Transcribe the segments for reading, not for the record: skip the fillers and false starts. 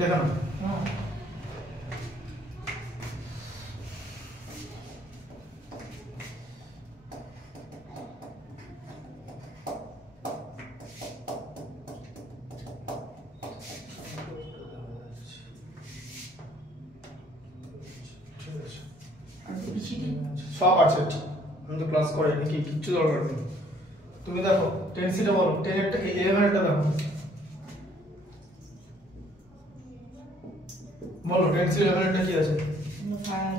দেখানো সব আছে, আমি তো ক্লাস করাই নাকি, কিচ্ছু দরকার নেই। তুমি দেখো 10 সিটা বলো, 10 একটা 11 একটা দেখো, বলো 10 সিটা 11 একটা কি আছে?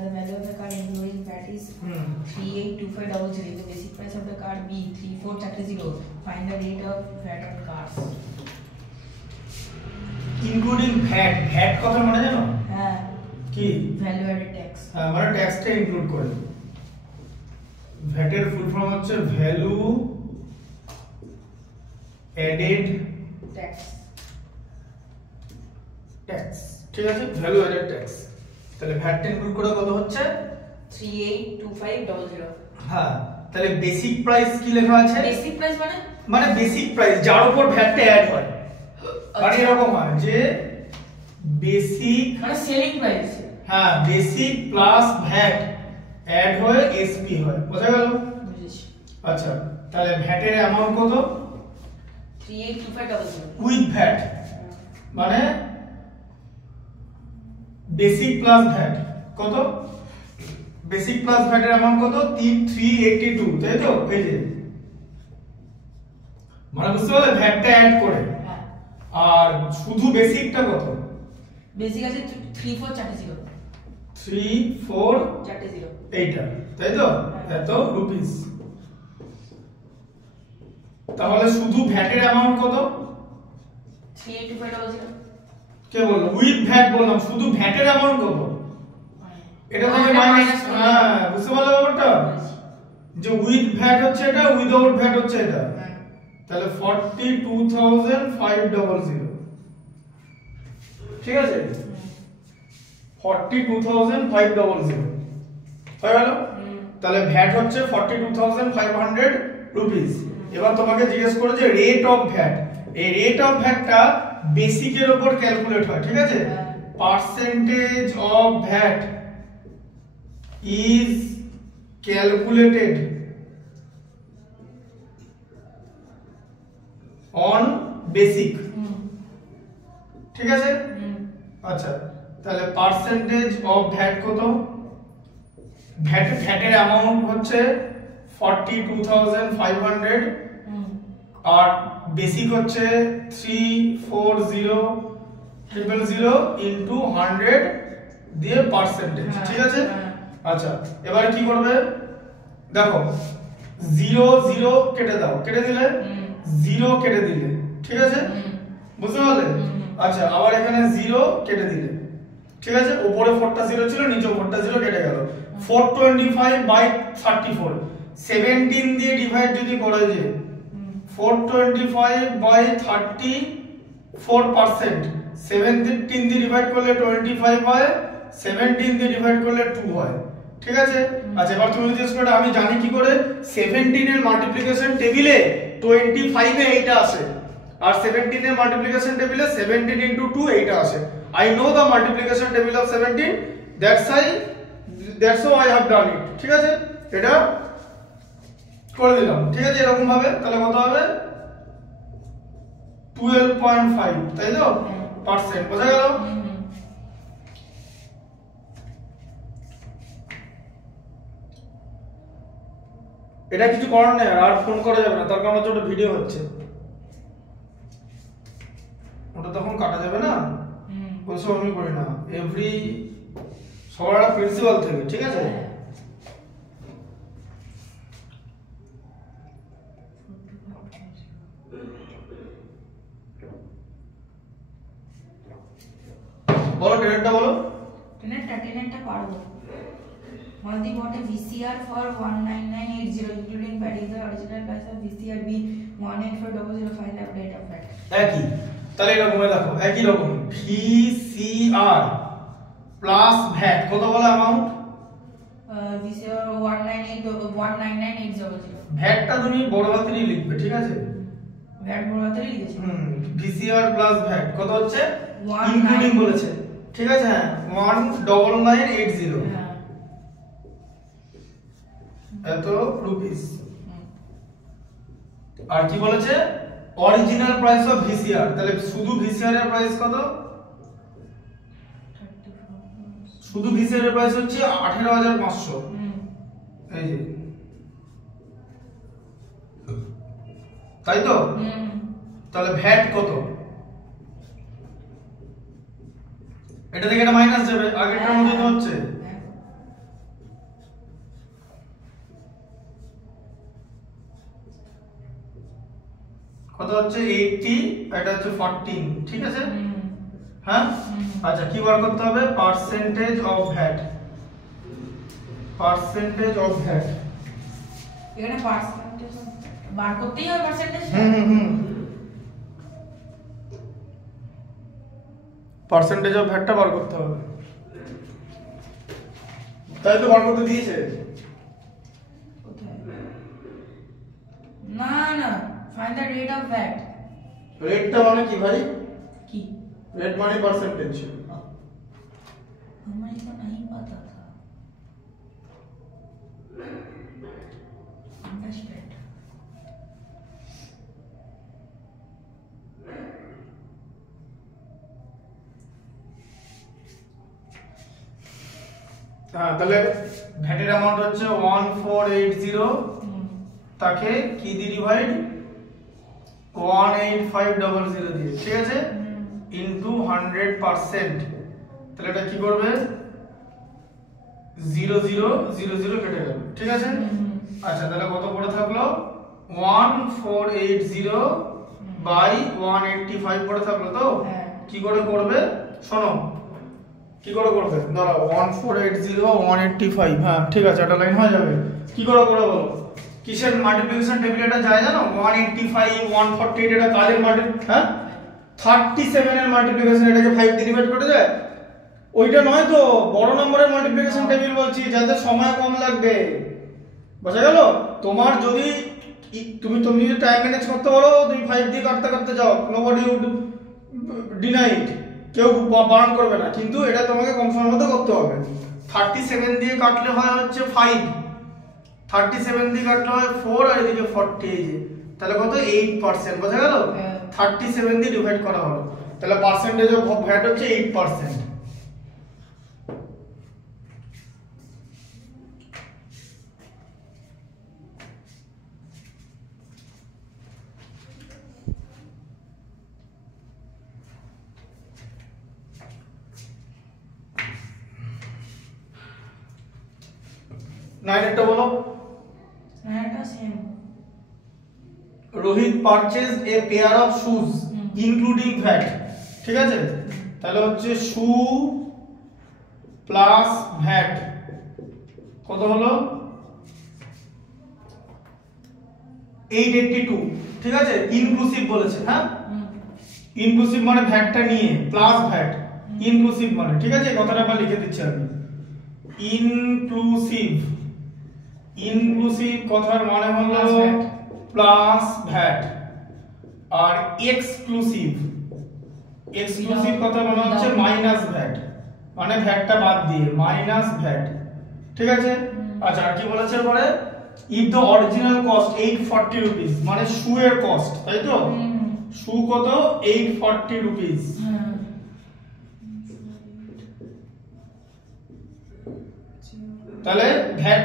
The value of the card including VAT is 382500. The basic price of the card B 3430. Find the rate of VAT on cards. Including VAT, VAT কথা মানে জানো? হ্যাঁ, কি ভ্যালু অ্যাডেড ট্যাক্স। হ্যাঁ, মানে ট্যাক্সটা ইনক্লুড করে। ভ্যাটের ফুল ফর্ম হচ্ছে value added tax. Tax, ঠিক আছে, ভ্যালু অ্যাডেড ট্যাক্স। তাহলে ভ্যাটটা ইনক্লুড করে কত হচ্ছে? 382500। হ্যাঁ, তাহলে বেসিক প্রাইস কি লেখা আছে? বেসিক প্রাইস মানে বেসিক প্রাইস যার উপর ভ্যাটটা অ্যাড হয়। মানে এরকম হয় যে বেসিক মানে সেলিং প্রাইস, হ্যাঁ, বেসিক প্লাস ভ্যাট অ্যাড হয়ে এসপি হয়, বোঝা গেল? বুঝেছি। আচ্ছা, তাহলে ভ্যাটের অ্যামাউন্ট কত? 382500 উইথ ভ্যাট, মানে বেসিক প্লাস ভ্যাট কত? বেসিক প্লাস ভ্যাটের অ্যামাউন্ট কত? 382, তাই তো? এই যে মানে বুঝতে পারলে ভ্যাটটা অ্যাড করে। হ্যাঁ, আর শুধু বেসিকটা কত? বেসিক আছে 3440। 3440 এইটা, তাই তো? এত রুপিস। তাহলে শুধু ভ্যাটের অ্যামাউন্ট কত? 382500। কে বললো? উইথ ভ্যাট বললাম, শুধু ভ্যাটের অ্যামাউন্ট কত? এটা থেকে মাইনাস, হ্যাঁ, বুঝতে পারলে ব্যাপারটা? যে উইথ ভ্যাট হচ্ছে এটা, উইদাউট ভ্যাট হচ্ছে এটা। তাহলে 42500, ঠিক আছে? 42500 হয়ে গেল। তাহলে ভ্যাট হচ্ছে 42500 রুপিস। এবার তোমাকে জিজ্ঞেস করে যে রেট অফ ভ্যাট, এই রেট অফ ভ্যাটটা বেসিকের উপর ক্যালকুলেট হয়, ঠিক আছে? Percentage of VAT is calculated on basic, ঠিক আছে? আচ্ছা, তাহলে পার্সেন্টেজ অফ ভ্যাট কত? ভ্যাটের অ্যামাউন্ট হচ্ছে 42500 আর বেসিক হচ্ছে 340000 ইনটু 100 দিয়ে পার্সেন্টেজ, ঠিক আছে? আচ্ছা, এবারে কি করবে দেখো, 0 0 কেটে দাও, কেটে দিলে 0 কেটে দিলে, ঠিক আছে? বুঝতে পারলে? আচ্ছা, আবার এখানে 0 কেটে দিলে, ঠিক আছে? উপরে 4টা 0 ছিল, নিচে 4টা 0 কেটে গেল। 425/34 17 দিয়ে ডিভাইড যদি করে যে 425/34%, 17 দিয়ে ডিভাইড করলে 25 হয়, 17 দিয়ে ডিভাইড করলে 2 হয়, ঠিক আছে? আচ্ছা, এবার তুমি জিজ্ঞেস করো আমি জানি কি করে? 17 এর মাল্টিপ্লিকেশন টেবিলে 25 এ এইটা আসে, আর 17 এর মাল্টিপ্লিকেশন টেবিলে 17 * 2 এইটা আসে। I know the multiplication table of 17, that's how I have done it, ঠিক আছে? এটা করে দিলাম, ঠিক আছে? এরকম ভাবে তাহলে কত হবে? 12.5, তাই তো? পার্সেন্ট, বোঝা গেল? এটা কিছু করার নেই, আর ফোন করা যাবে না, তার কারণ হচ্ছে ওটা ভিডিও হচ্ছে, ওটা তখন কাটা যাবে না। ওইসব আমি করি না, এভরি সবার প্রিন্সিপাল থেকে, ঠিক আছে? বলো টেনেটটা বলো। টেনেটটা পারবো। Maldi bought a VCR for 19980 including VAT. The original price of VCR be 18400. Find the rate of VAT. একই, তাহলে এরকম দেখো, একই রকম VCR প্লাস ভ্যাট কত বলে অ্যামাউন্ট? VCR 19980। ভ্যাটটা তুমি বড় হাতেরই লিখবে, ঠিক আছে? ভ্যাট বড় হাতেরই লিখেছি। ভিসিআর প্লাস ভ্যাট কত হচ্ছে 19 ইনক্লুডিং বলেছে, ঠিক আছে। হ্যাঁ 1980 হ্যাঁ এত রুপিস। আর কি বলেছে অরিজিনাল প্রাইস অফ ভিসিআর, তাহলে শুধু ভিসিআর এর প্রাইস কত, শুধু ভিসিআর এর প্রাইস হচ্ছে 18500। এই যে তাই তো, তাহলে ভ্যাট কত, এটা থেকে এটা মাইনাস যাবে, আগেরটার মধ্যে তো হচ্ছে। কত হচ্ছে 80, এটা হচ্ছে 14, ঠিক আছে। হ্যাঁ আচ্ছা কি বার করতে হবে, percentage of VAT, percentage of VAT এখানে পার্সেন্টেজ বার করতেই হবে পার্সেন্টেজ। পার্সেন্টেজ অফ ভ্যাটটা বার করতে হবে, তাই তো বার করতে দিয়েছে। কোথায়, না না find the rate of VAT. রেটটা মানে কি ভাই, কি রেট মানে পার্সেন্টেজ। हमें तो नहीं पता था। अंडरस्टैंड। হ্যাঁ তাহলে ভ্যাটের অ্যামাউন্ট হচ্ছে 1480, তাকে কি দিয়ে ডিভাইড 18500 দিয়ে, ঠিক আছে, ইনটু 100%। তাহলে এটা কি করবে 0000 কেটে গেল, ঠিক আছে। আচ্ছা তাহলে কত পড়ে থাকলো 1480 বাই 185 পড়ে থাকলো তো। কি করে করবে শোনো, কি করে করবে, দাঁড়াও 1480 185, হ্যাঁ ঠিক আছে এটা লাইন হয়ে যাবে। কি করে করবে বলো, কিসের মাল্টিপ্লিকেশন টেবিল এটা যায় জানো, 185 148 এটা কাজের মাল্টিপ্লিকেশন, হ্যাঁ 37 এর মাল্টিপ্লিকেশন, এটাকে 5 দিয়ে ডিভাইড করে যায়, ওইটা নয় তো, বড় নম্বরের মাল্টিপ্লিকেশন টেবিল বলছি, যাতে সময় কম লাগবে, বোঝা গেল। তোমার যদি তুমি যদি টাইম ম্যানেজ করতে পারো, তুমি 5 দিয়ে কাটতে কাটতে যাও, নোবডি উড ডিনাই ইট, কেউ বারণ করবে না, কিন্তু এটা তোমাকে কম সময়ের মধ্যে করতে হবে। 37 দিয়ে কাটলে হয় হচ্ছে 5, 37 দিয়ে কাটলে হয় 4, আর এদিকে 40, এই যে তাহলে কত 8%, বোঝা গেল। 37 দিয়ে ডিভাইড করা হলো, তাহলে পার্সেন্টেজ অফ ভ্যাট হচ্ছে 8%। নাইনেরটা বলো। নাইনটা same. Rohit purchase a pair of shoes including VAT, ঠিক আছে। তাহলে হচ্ছে শু প্লাস ভ্যাট কত হলো 882, ঠিক আছে, ইনক্লুসিভ বলেছে। হ্যাঁ ইনক্লুসিভ মানে ভ্যাটটা নিয়ে প্লাস ভ্যাট, ইনক্লুসিভ মানে, ঠিক আছে, এই কথাটা আমরা লিখে দিচ্ছি আমি। ইনক্লুসিভ, ইনক্লুসিভ কথার মানে হলো প্লাস ভ্যাট। আর এক্সক্লুসিভ, এক্সক্লুসিভ কথা মানে হচ্ছে মাইনাস ভ্যাট, মানে ভ্যাটটা বাদ দিয়ে মাইনাস ভ্যাট, ঠিক আছে। আচ্ছা আর কি বলেছে পরে, if the original cost 840 rupees, মানে শু এর কস্ট, তাই তো, শু কত 840 রুপিস, তাহলে ভ্যাট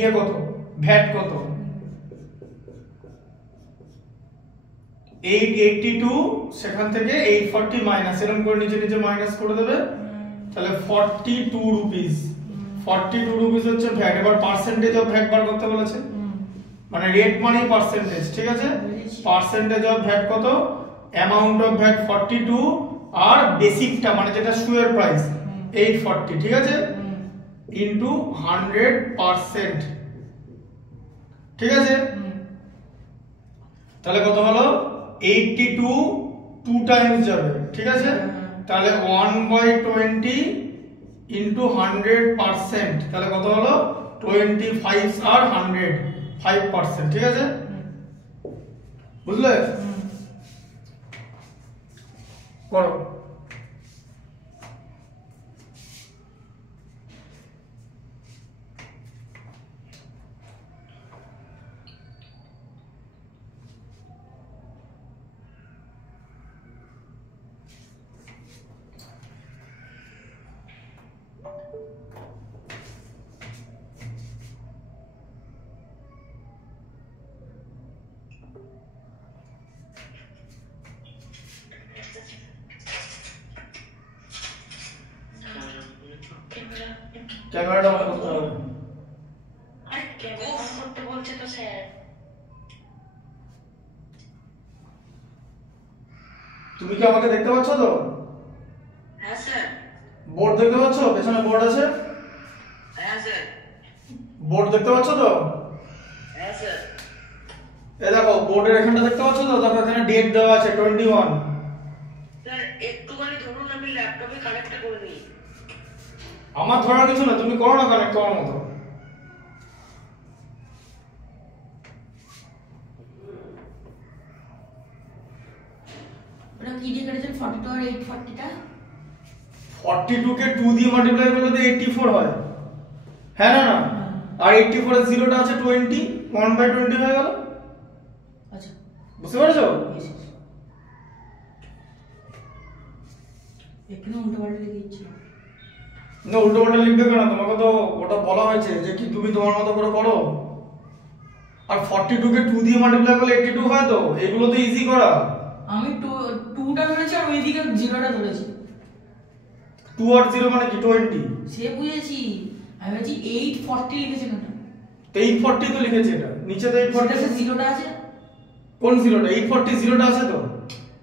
ইয়ে কত, ভ্যাট কত 882, সেখান থেকে 840 মাইনাস, এরকম করে নিচে নিচে মাইনাস করে দেবে, তাহলে 42 রুপিস, 42 রুপিস হচ্ছে ভ্যাট। এবার পার্সেন্টেজ অফ ভ্যাট বার করতে বলেছে, মানে রেট মানে পার্সেন্টেজ, ঠিক আছে। পার্সেন্টেজ অফ ভ্যাট কত, অ্যামাউন্ট অফ ভ্যাট 42, আর বেসিকটা মানে যেটা শুয়ের প্রাইস 840, ঠিক আছে, ইনটু 100%, ঠিক আছে। তাহলে কত হলো 82, 2 টাইমস যাবে, ঠিক আছে, তাহলে 1/20 ইনটু 100%, তাহলে কত হলো 25 আর 100 5%, ঠিক আছে, বুঝলে। করো। ক্যামেরাটা অন করতে হবে। আরে ক্যামেরা অন করতে বলছে তো স্যার। তুমি কি আমাকে দেখতে পাচ্ছ তো? হ্যাঁ স্যার। বোর্ড দেখতে পাচ্ছ? পেছনে বোর্ড আছে? হ্যাঁ স্যার। বোর্ড দেখতে পাচ্ছ তো? হ্যাঁ স্যার। এই দেখো বোর্ডের এখানটা দেখতে পাচ্ছ তো? দেখো এখানে ডেট দেওয়া আছে 21। স্যার একটুখানি ধরুন, আমি ল্যাপটপে কানেক্ট করে নিই। আমার ধরার কিছু না, তুমি করো না কানেক্ট তোমার মতো। ওটা কি দিয়ে কেটেছেন 42 আর 840 টা? 42 কে 2 দিয়ে মাল্টিপ্লাই করলে তো 84 হয়। হ্যাঁ না না, আর 84 এর জিরোটা আছে 20, 1/20 হয়ে গেল। আচ্ছা বুঝতে পেরেছো? এখানে উল্টো পাল্টা লিখে দিচ্ছি। না উল্টো পাল্টা লিখবে কেন? তোমাকে তো ওটা বলা হয়েছে যে কি তুমি তোমার মতো করে করো। আর 42 কে 2 দিয়ে মাল্টিপ্লাই করলে 82 হয়, তো এগুলো তো ইজি করা। আমি 2টা ধরেছি আর ওইদিকে 0টা ধরেছি। 2 আর 0 মানে কি 20? সে বুঝেছি, আমি বলছি 840 লিখেছেন ওটা। 840 তো লিখেছে, এটা নিচে তো 840 সেটা 0টা আছে। কোন 0টা? 840 0টা আছে তো।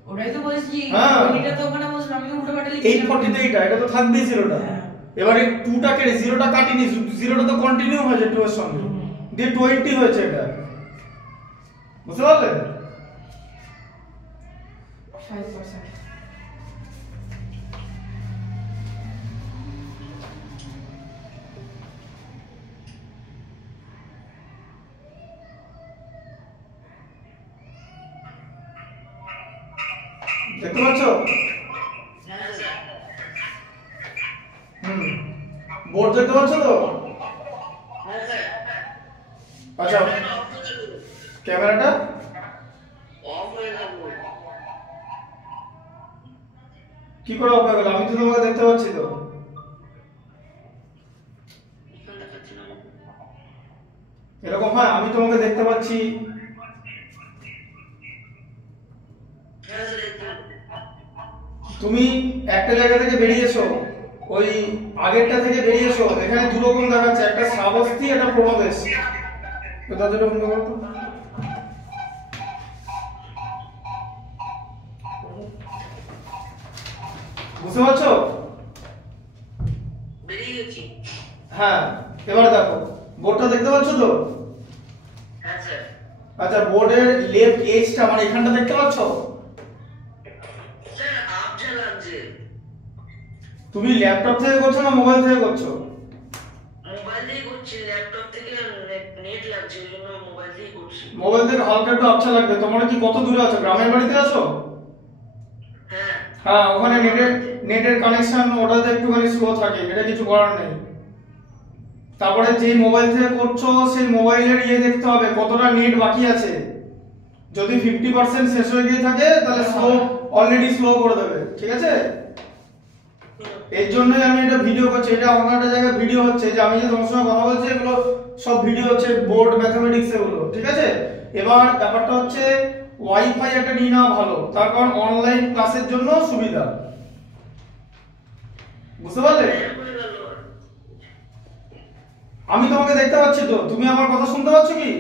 ওটাই তো বলছি, হ্যাঁ। এটা তো ওখানে বলছিলাম, আমি উল্টো পাল্টা লিখেছি। 840 তে এটা তো থাকবেই 0টা। হ্যাঁ। এবারে 2টা কেটে 0টা কাটিনি, 0টা তো কন্টিনিউ হয়েছে 2 এর সঙ্গে, দিয়ে 20 হয়েছে এটা। বুঝতে পারলে? 5%। দেখতে পাচ্ছ? বোর্ড দেখতে পাচ্ছ তো? আচ্ছা ক্যামেরাটা কি করে অফ হয়ে গেল? আমি তো তোমাকে দেখতে পাচ্ছি তো। এরকম হয়? আমি তোমাকে দেখতে পাচ্ছি। তুমি একটা জায়গা থেকে বেরিয়েছো, ওই আগেরটা থেকে বেরিয়েছো, এখানে দু রকম দেখাচ্ছে, একটা শ্রাবস্তী, একটা প্রণবেশ। তো তাদেরটা বন্ধ করো তো। বুঝতে পারছো? বেরিয়ে গেছি। হ্যাঁ এবারে দেখো বোর্ডটা দেখতে পাচ্ছ তো? হ্যাঁ স্যার। আচ্ছা বোর্ডের লেফট এজটা মানে এখানটা দেখতে পাচ্ছ? স্যার আপ যা লাগছে। তুমি ল্যাপটপ থেকে করছো না মোবাইল থেকে করছো? মোবাইল দিয়ে করছি, ল্যাপটপ থেকে নেট লাগছে, ওই জন্য মোবাইল দিয়ে করছি। মোবাইল থেকে হালকা একটু আচ্ছা লাগবে। তোমরা কি কত দূরে আছো? গ্রামের বাড়িতে আছো? হ্যাঁ। হ্যাঁ ওখানে নেটের কানেকশন ওটাতে একটুখানি স্লো থাকে, এটা কিছু করার নেই। তারপরে যে মোবাইল থেকে করছো সেই মোবাইলের দেখতে হবে কতটা নেট বাকি আছে। যদি 50% শেষ হয়ে গিয়ে থাকে তাহলে অলরেডি স্লো করে দেবে, ঠিক আছে? এর জন্যই আমি এটা ভিডিও করছি। এটা অন্য একটা জায়গায় ভিডিও হচ্ছে, যে আমি যে তোমার সঙ্গে কথা বলছি এগুলো সব ভিডিও হচ্ছে বোর্ড ম্যাথমেটিক্স এগুলো, ঠিক আছে? এবার ব্যাপারটা হচ্ছে ওয়াইফাই একটা নিয়ে নেওয়া ভালো, তার কারণ অনলাইন ক্লাসের জন্য সুবিধা। বুঝতে পারলে? আমি তোমাকে দেখতে পাচ্ছি তো, তুমি আমার কথা শুনতে পাচ্ছ কি?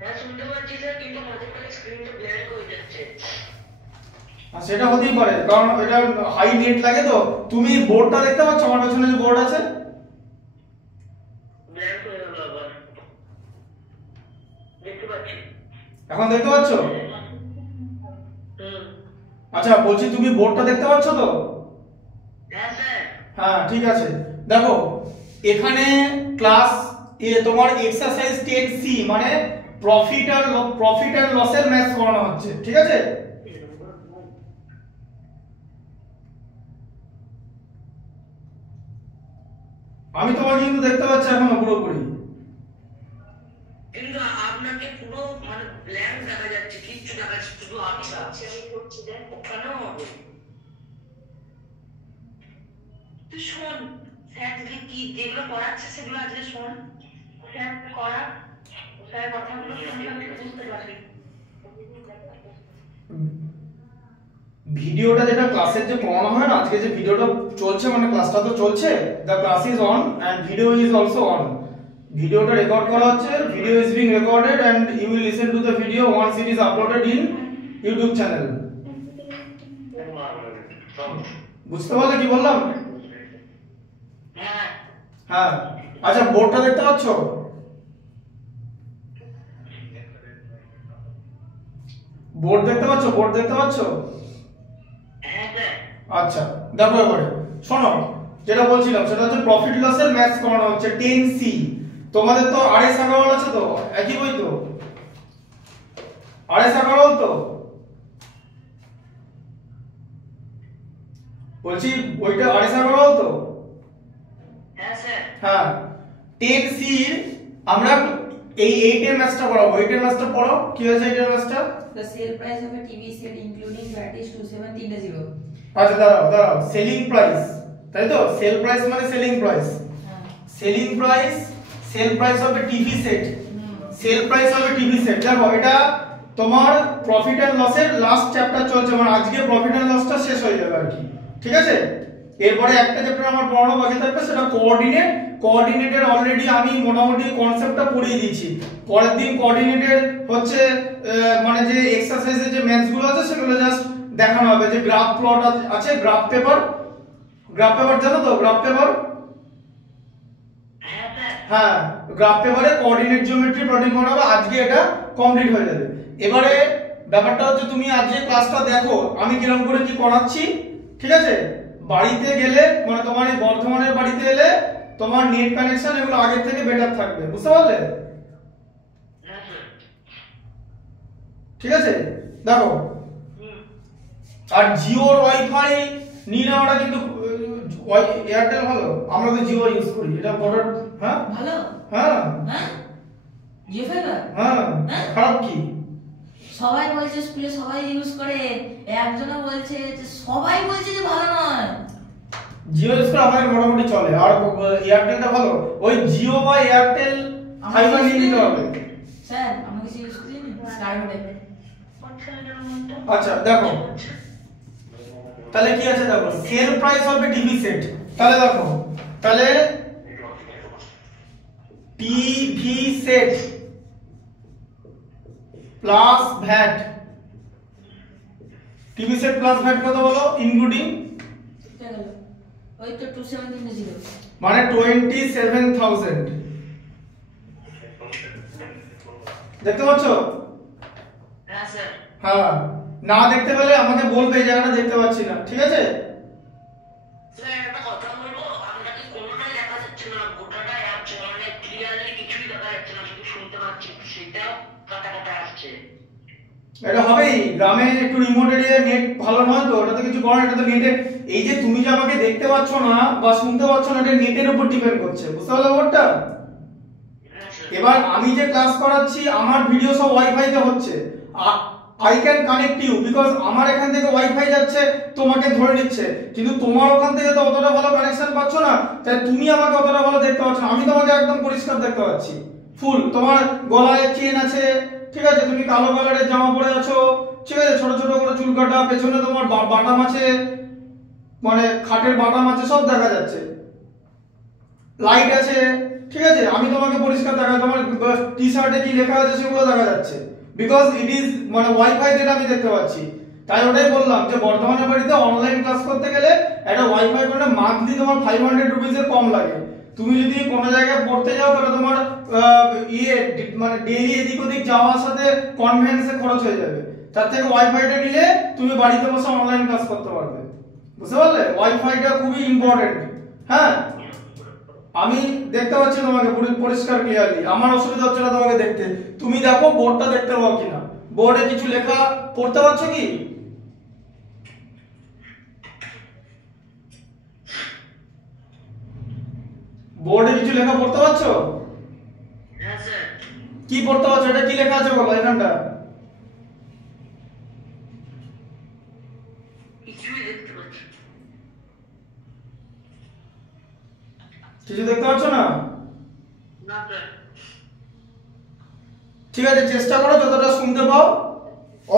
হ্যাঁ শুনতে পাচ্ছি স্যার, কিন্তু মাঝে মাঝে স্ক্রিনটা ব্ল্যাঙ্ক হয়ে যাচ্ছে। আর সেটা হতেই পারে, কারণ এটা হাই নেট লাগে তো। তুমি বোর্ডটা দেখতে পাচ্ছ? আমার পেছনে যে বোর্ড আছে ব্ল্যাঙ্ক হয়ে গেল আবার। দেখতে পাচ্ছি। এখন দেখতে পাচ্ছ? হুম। আচ্ছা বলছি তুমি বোর্ডটা দেখতে পাচ্ছ তো? হ্যাঁ স্যার। হ্যাঁ ঠিক আছে। দেখো এখানে ক্লাস তোমার এক্সারসাইজ 10C মানে প্রফিট আর লসের ম্যাথস করানো হচ্ছে, ঠিক আছে? আমি তোমাকে কিন্তু দেখতে পাচ্ছি এখনো পুরোপুরি। কিন্তু আপনাকে পুরো মানে ব্ল্যাঙ্ক দেখা যাচ্ছে, কিচ্ছু দেখা যাচ্ছে, শুধু আচ্ছা আমি করছি দেখ কেন হবে। তুই শোন, স্যার কি যেগুলো পড়াচ্ছে সেগুলো আজকে শোন, স্যার করা স্যার কথাগুলো শুনলে বুঝতে পারবি। ভিডিওটা যেটা ক্লাসের যে পড়ানো হয় না, আজকে যে ভিডিওটা চলছে মানে ক্লাসটা তো চলছে, the class is on and video is also on. ভিডিওটা রেকর্ড করা হচ্ছে, video is being recorded and you will listen to the video once it is uploaded in YouTube channel. বুঝতে পারলে কি বললাম? হ্যাঁ, আচ্ছা বোর্ডটা দেখতে পাচ্ছ? বোর্ড দেখতে পাচ্ছ? বোর্ড দেখতে পাচ্ছ? আচ্ছা দেখো এবারে শোনো, যেটা বলছিলাম সেটা হচ্ছে প্রফিট লসের ম্যাথস করানো হচ্ছে 10C। তোমাদের তো আরএস আগারওয়াল আছে তো, একই বই তো, আরএস আগারওয়াল তো বলছি, বইটা আরএস আগারওয়াল তো? হ্যাঁ স্যার। হ্যাঁ, 10C আমরা এই 8 এর ম্যাথসটা পড়াবো। 8 এর ম্যাথসটা পড়ো, কি হয়েছে 8 এর ম্যাথসটা? The sale price of a TV set including VAT is 2730। আচ্ছা দাঁড়াও, সেলিং প্রাইস, তাই তো? সেল প্রাইস মানে selling price, selling price, sell price হবে টিভি সেট, সেল প্রাইস হবে টিভি সেট। দেখো এটা তোমার প্রফিট এন্ড লসের লাস্ট চ্যাপ্টার চলছে, মানে আজকে প্রফিট এন্ড লসটা শেষ হয়ে যাবে আর কি, ঠিক আছে? এরপরে একটা চ্যাপ্টার আমার পড়ানো বাকি থাকবে, সেটা কোঅর্ডিনেট। কোঅর্ডিনেটের অলরেডি আমি মোটামুটি কনসেপ্টটা পড়িয়ে দিয়েছি। পরের দিন কোঅর্ডিনেটের হচ্ছে মানে যে এক্সারসাইজের যে ম্যাথস গুলো আছে সেগুলো জাস্ট দেখানো হবে, যে গ্রাফ প্লট আছে, গ্রাফ পেপার, গ্রাফ পেপার জানো তো? গ্রাফ পেপার, হ্যাঁ, গ্রাফ পেপারে কোঅর্ডিনেট জিওমেট্রি প্লটিং করাবো, আজকে এটা কমপ্লিট হয়ে যাবে। এবারে ব্যাপারটা হচ্ছে তুমি আজকে ক্লাসটা দেখো আমি কিরকম করে কি করাচ্ছি, ঠিক আছে? বাড়িতে গেলে মানে তোমার এই বর্ধমানের বাড়িতে এলে তোমার নেট কানেকশন এগুলো আগের থেকে বেটার থাকবে, বুঝতে পারলে? ঠিক আছে, দেখো। আর জিওর ওয়াইফাই নিয়ে নেওয়াটা কিন্তু এয়ারটেল ভালো, আমরা তো জিও ইউজ করি, এটা বড়। হ্যাঁ ভালো, হ্যাঁ হ্যাঁ জিও ফাইবার, হ্যাঁ, খারাপ কি? সবাই বলছে স্কুলে সবাই ইউজ করে, একজনও বলছে যে সবাই বলছে যে ভালো নয়। জিও ইউজ করে আমাদের মোটামুটি চলে, আর এয়ারটেলটা ভালো। ওই জিও বা এয়ারটেল ফাইবার নিয়ে নিতে হবে। স্যার আমরা কিছু ইউজ করি না স্কাইরোডে। আচ্ছা দেখো তাহলে কি আছে, দেখো সেল প্রাইস হবে টিভি সেট। তাহলে দেখো, তাহলে TV set plus VAT, TV set plus VAT কত বলো? ইনক্লুডিং ওই তো 2730 মানে 27,000। দেখতে পাচ্ছ? হ্যাঁ স্যার। হ্যাঁ, না দেখতে পেলে আমাকে বলবে এই জায়গাটা দেখতে পাচ্ছি না, ঠিক আছে? স্যার একটা কথা বলবো, আপনাকে কোনোটাই দেখা যাচ্ছে না, গোটাটা অ্যাপ মানে ক্লিয়ারলি কিছুই দেখা যাচ্ছে না, শুধু শুনতে পাচ্ছি, সেটাও কাটা কাটা আসছে। এটা হবেই, গ্রামে একটু রিমোট এরিয়ায় নেট ভালো নয় তো, ওটা তো কিছু করার, এটা তো নেটে, এই যে তুমি যে আমাকে দেখতে পাচ্ছ না বা শুনতে পাচ্ছ না, এটা নেটের উপর ডিপেন্ড করছে, বুঝতে পারলে ব্যাপারটা? এবার আমি যে ক্লাস করাচ্ছি আমার ভিডিও সব ওয়াইফাই তে হচ্ছে, I can connect you because আমার এখান থেকে ওয়াইফাই যাচ্ছে, তোমাকে ধরে নিচ্ছে, কিন্তু তোমার ওখান থেকে তো অতটা ভালো কানেকশন পাচ্ছ না, তাই তুমি আমাকে অতটা ভালো দেখতে পাচ্ছ না। আমি তোমাকে একদম পরিষ্কার দেখতে পাচ্ছি, ফুল, তোমার গলায় চেন আছে, ঠিক আছে, তুমি কালো কালারের জামা পরে আছো, ঠিক আছে, ছোট ছোট করে চুল কাটা, পেছনে তোমার বাটাম আছে, মানে খাটের বাটাম আছে, সব দেখা যাচ্ছে, লাইট আছে, ঠিক আছে, আমি তোমাকে পরিষ্কার দেখা, তোমার টি শার্টে কি লেখা আছে সেগুলো দেখা যাচ্ছে, বিকজ ইট ইজ মানে ওয়াইফাই দিয়ে আমি দেখতে পাচ্ছি। তাই ওটাই বললাম যে বর্ধমানের বাড়িতে অনলাইন ক্লাস করতে গেলে একটা ওয়াইফাই করে মান্থলি তোমার 500 রুপিসের কম লাগে। তুমি যদি কোনো জায়গায় পড়তে যাও তাহলে তোমার মানে ডেইলি এদিক ওদিক যাওয়ার সাথে কনভেন্সে খরচ হয়ে যাবে, তার থেকে ওয়াইফাইটা নিলে তুমি বাড়িতে বসে অনলাইন ক্লাস করতে পারবে, বুঝতে পারলে? ওয়াইফাইটা খুবই ইম্পর্টেন্ট। হ্যাঁ, আমি দেখতে পাচ্ছি তোমাকে পরিষ্কার ক্লিয়ারলি, আমার অসুবিধা হচ্ছে না তোমাকে দেখতে। তুমি দেখো বোর্ডটা দেখতে পাও কিনা, বোর্ডে কিছু লেখা পড়তে পারছো কি? বোর্ডে কিছু লেখা পড়তে পারছো? হ্যাঁ স্যার। কি পড়তে পারছো? এটা কি লেখা আছে বলো এখানটা? কিছুই দেখতে পাচ্ছি কিছু দেখতে পাচ্ছ না? না স্যার। ঠিক আছে, চেষ্টা করো যতটা শুনতে পাও।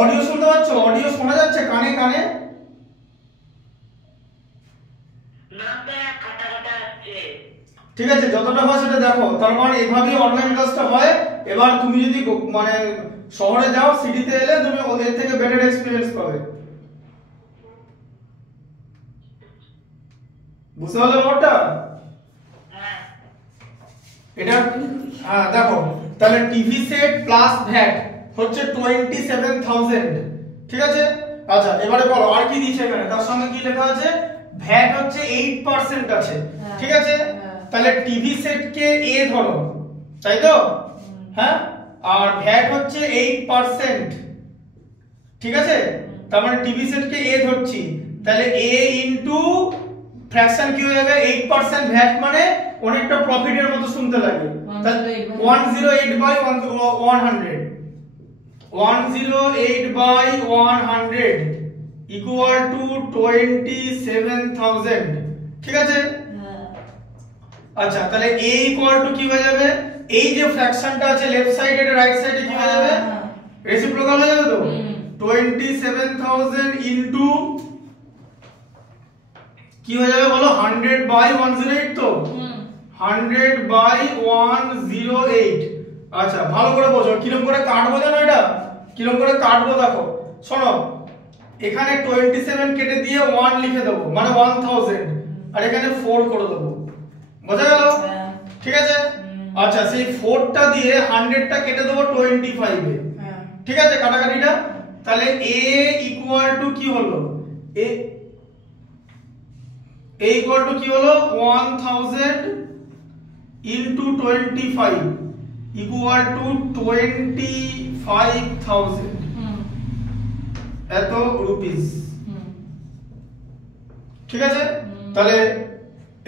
অডিও শুনতে পাচ্ছ? অডিও শোনা যাচ্ছে কানে কানে? না স্যার, কাটা কাটা আছে। ঠিক আছে, যতটা হয় সেটা দেখো। তার মানে এভাবেই অনলাইন ক্লাসটা হয়। এবার তুমি যদি মানে শহরে যাও, সিটিতে এলে তুমি ওদের থেকে বেটার এক্সপেরিয়েন্স পাবে। বুঝতে পারলে ব্যাপারটা? হ্যাঁ। এটা হ্যাঁ দেখো, তাহলে টিভি সেট প্লাস ভ্যাট হচ্ছে 27,000। ঠিক আছে, আচ্ছা এবারে বলো আর কি দিয়েছে এখানে? তার সঙ্গে কি লেখা আছে? ভ্যাট হচ্ছে 8% আছে। ঠিক আছে, তাহলে টিভি সেট কে এ ধরো, তাই তো? হ্যাঁ, আর ভ্যাট হচ্ছে 8%। ঠিক আছে, তার মানে টিভি সেট কে এ ধরছি, তাহলে এ ইনটু ফ্র্যাকশন কি হয়ে যাবে? 8% ভ্যাট মানে অনেকটা প্রফিটের মতো শুনতে লাগে। 108 বাই 100, 108 বাই 100 ইকুয়াল টু 27,000। ঠিক আছে, আচ্ছা তাহলে a ইকুয়াল টু কি হয়ে যাবে? এই যে ফ্র্যাকশনটা আছে লেফট সাইডে আর রাইট সাইডে কি হয়ে যাবে? রেসিপ্রোকাল হয়ে যাবে তো। 27,000 ইনটু কি হয়ে যাবে বলো? 100 বাই 108 তো। 100 বাই 108। আচ্ছা ভালো করে বোঝো, কিরকম করে কাটবো জানো? এটা কিরকম করে কাটবো দেখো, শোনো। এখানে 27 কেটে দিয়ে 1 লিখে দেবো, মানে 1000, আর এখানে 4 করে দেবো। বোঝা গেল? ঠিক আছে, আচ্ছা সেই 4টা দিয়ে 100টা কেটে দেবো 25 এ। ঠিক আছে কাটাকাটিটা। তাহলে a ইকুয়াল টু কি হলো? a ইকুয়াল টু কি হলো? 1000 ইনটু 25 ইকুয়াল টু 25,000 এত রুপিস। ঠিক আছে, তাহলে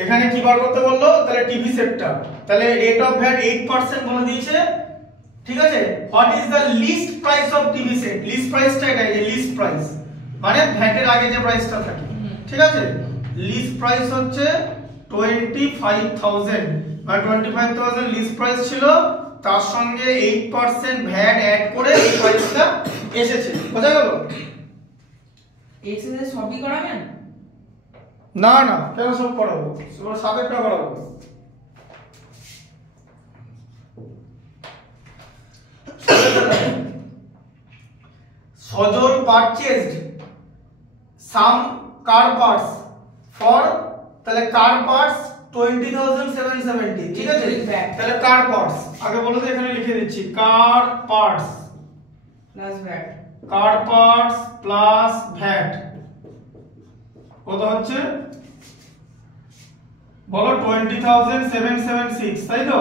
এখানে কি বার করতে বললো? তাহলে টিভি সেটটা, তাহলে রেট অফ ভ্যাট 8% বলে দিয়েছে। ঠিক আছে, what is the list price of TV set? List প্রাইসটা এটাই, যে লিস্ট প্রাইস মানে ভ্যাটের আগে যে প্রাইসটা থাকে। ঠিক আছে, লিস্ট প্রাইস হচ্ছে 25,000, মানে 25,000 লিস্ট প্রাইস ছিল, তার সঙ্গে 8% ভ্যাট অ্যাড করে এই প্রাইসটা এসেছে। বোঝা গেল? এক্সারসাইজ সবই করাবেন? না না, কেন সব করাবো? সব সাবেকটা করাবো। Sajal purchased some car parts for, তাহলে কার পার্টস 20,770। ঠিক আছে, তাহলে কার পার্টস আগে বলো তো, এখানে লিখে দিচ্ছি কার পার্টস প্লাস ভ্যাট। কার পার্টস প্লাস ভ্যাট কত হচ্ছে বলো? 20,776, তাই তো?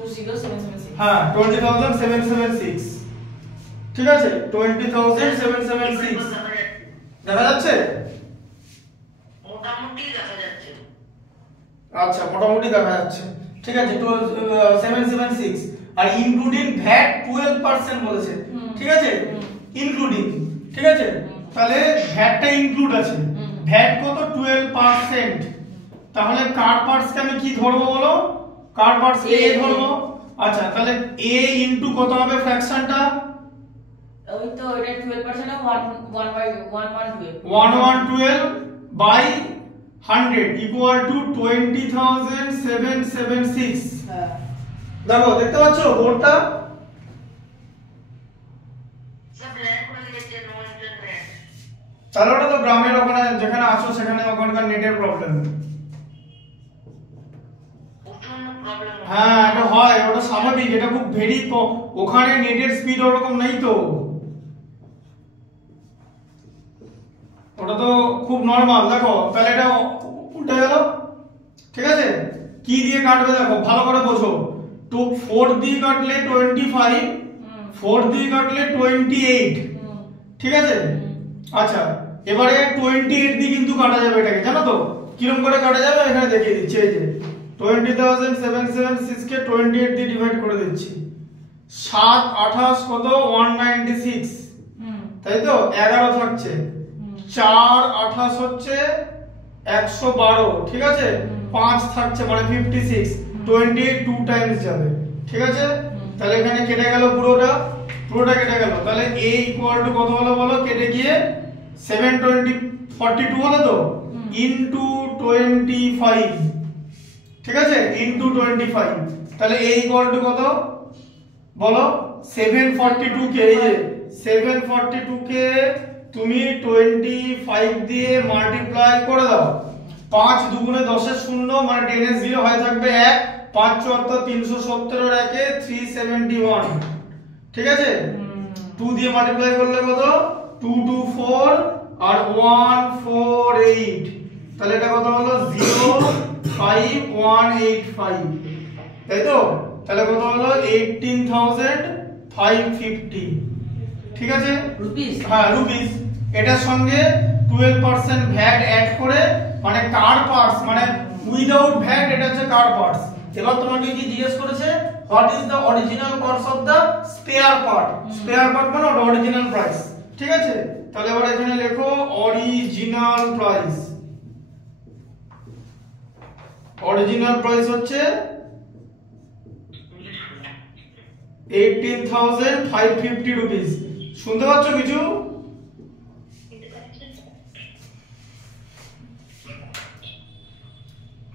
20,776। হ্যাঁ 20,776। ঠিক আছে, 20,776 দেখা যাচ্ছে? মোটামুটি দেখা যাচ্ছে। আচ্ছা মোটামুটি দেখা যাচ্ছে। ঠিক আছে, 776 আর ইনক্লুডিং ভ্যাট 12% বলেছে। ঠিক আছে, ইনক্লুডিং। ঠিক আছে, তাহলে ভ্যাটটা ইনক্লুড আছে। ভ্যাট কত? 12%। তাহলে কার পার্টসকে আমি কি ধরবো বলো? কার পার্টস এ ধরবো। আচ্ছা তাহলে a ইনটু কত হবে ফ্র্যাকশনটা? ওই তো এটা 12% অফ 1112 1112 বাই 100 ইকুয়াল টু 20,776। হ্যাঁ দেখো, দেখতে পাচ্ছ বোর্ডটা? সব ল্যান্ড করে দিয়েছে, নো ইন্টারনেট। তাহলে ওটা তো গ্রামের ওখানে যেখানে আছো সেখানে ওখানকার নেটের প্রবলেম। প্রচন্ড প্রবলেম। হ্যাঁ এটা হয়, ওটা স্বাভাবিক, এটা খুব ভেরি, ওখানে নেটের স্পিড ওরকম নেই তো, ওটা তো খুব নরমাল। দেখো তাহলে এটা উল্টে গেল। ঠিক আছে, কি দিয়ে কাটবে দেখো ভালো করে বোঝো। তো 4 দিয়ে কাটলে 25, 4 দিয়ে কাটলে 28। ঠিক আছে, আচ্ছা এবারে 28 দিয়ে কিন্তু কাটা যাবে এটাকে, জানো তো কিরকম করে কাটা যাবে? এখানে দেখিয়ে দিচ্ছি। এই যে 20,776 কে 28 দিয়ে ডিভাইড করে দিচ্ছি। 7 28 কত 196, তাই তো 11 থাকছে। 4 28 হচ্ছে 112, ঠিক আছে। 5 থাকছে মানে 56, 28 2 টাইমস যাবে, ঠিক আছে। তাহলে এখানে কেটে গেল পুরোটা কেটে গেল। তাহলে a ইকুয়াল টু কত হলো বলো, কেটে গিয়ে 742 হলো তো, ইনটু 25, ঠিক আছে, ইনটু 25। তাহলে a ইকুয়াল টু কত বলো, 742 কে, এই যে 742 কে তুমি 25 দিয়ে মাল্টিপ্লাই করে দাও। 5 দুগুণে 10 এর 0 মানে 10 এর 0 হয়ে থাকবে 1, 5 74 370 এর 1 এ 371, ঠিক আছে। 2 দিয়ে মাল্টিপ্লাই করলে কত, 2 2 4 আর 1 4 8, তাহলে এটা কত হলো 05185, তাই তো। তাহলে কত হলো 18,550, ঠিক আছে, রুপিস। হ্যাঁ রুপিস। এটার সঙ্গে 12% ভ্যাট অ্যাড করে, মানে কার পার্টস মানে উইদাউট ভ্যাট, এটা হচ্ছে কার পার্টস। এবার তোমাকে কি জিজ্ঞেস করেছে, what is the original cost of the spare part. Spare part মানে অরিজিনাল প্রাইস, ঠিক আছে। তাহলে এবার এখানে লেখো অরিজিনাল প্রাইস। অরিজিনাল প্রাইস হচ্ছে 18,550 রুপিস। শুনতে পাচ্ছ কিছু?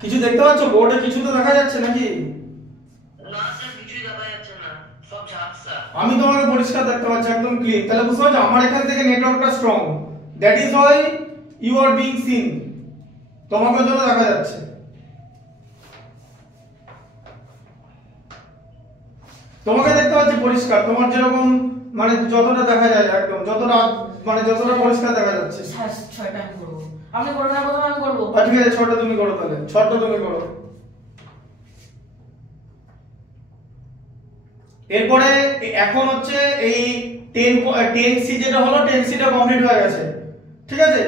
কিছু দেখতে পাচ্ছ বোর্ডে? কিছু তো দেখা যাচ্ছে নাকি? না স্যার, কিছুই দেখা যাচ্ছে না, সব ঝাপসা। আমি তোমাকে পরিষ্কার দেখতে পাচ্ছি, একদম ক্লিন। তাহলে বুঝতে পারছো আমার এখান থেকে নেটওয়ার্কটা strong, that is why you are being seen. তোমাকে জন্য দেখা যাচ্ছে। তোমাকে দেখতে পাচ্ছি পরিষ্কার, তোমার যেরকম মানে যতটা দেখা যায় একদম, যতটা মানে যতটা পরিষ্কার দেখা যাচ্ছে। 6টা আমি করব, আপনি করবেন না, প্রথমে আমি করব। ঠিক আছে, 6টা তুমি করো, তাহলে 6টা তুমি করো। এরপরে এখন হচ্ছে এই 10C যেটা হলো, 10Cটা কমপ্লিট হয়ে গেছে, ঠিক আছে।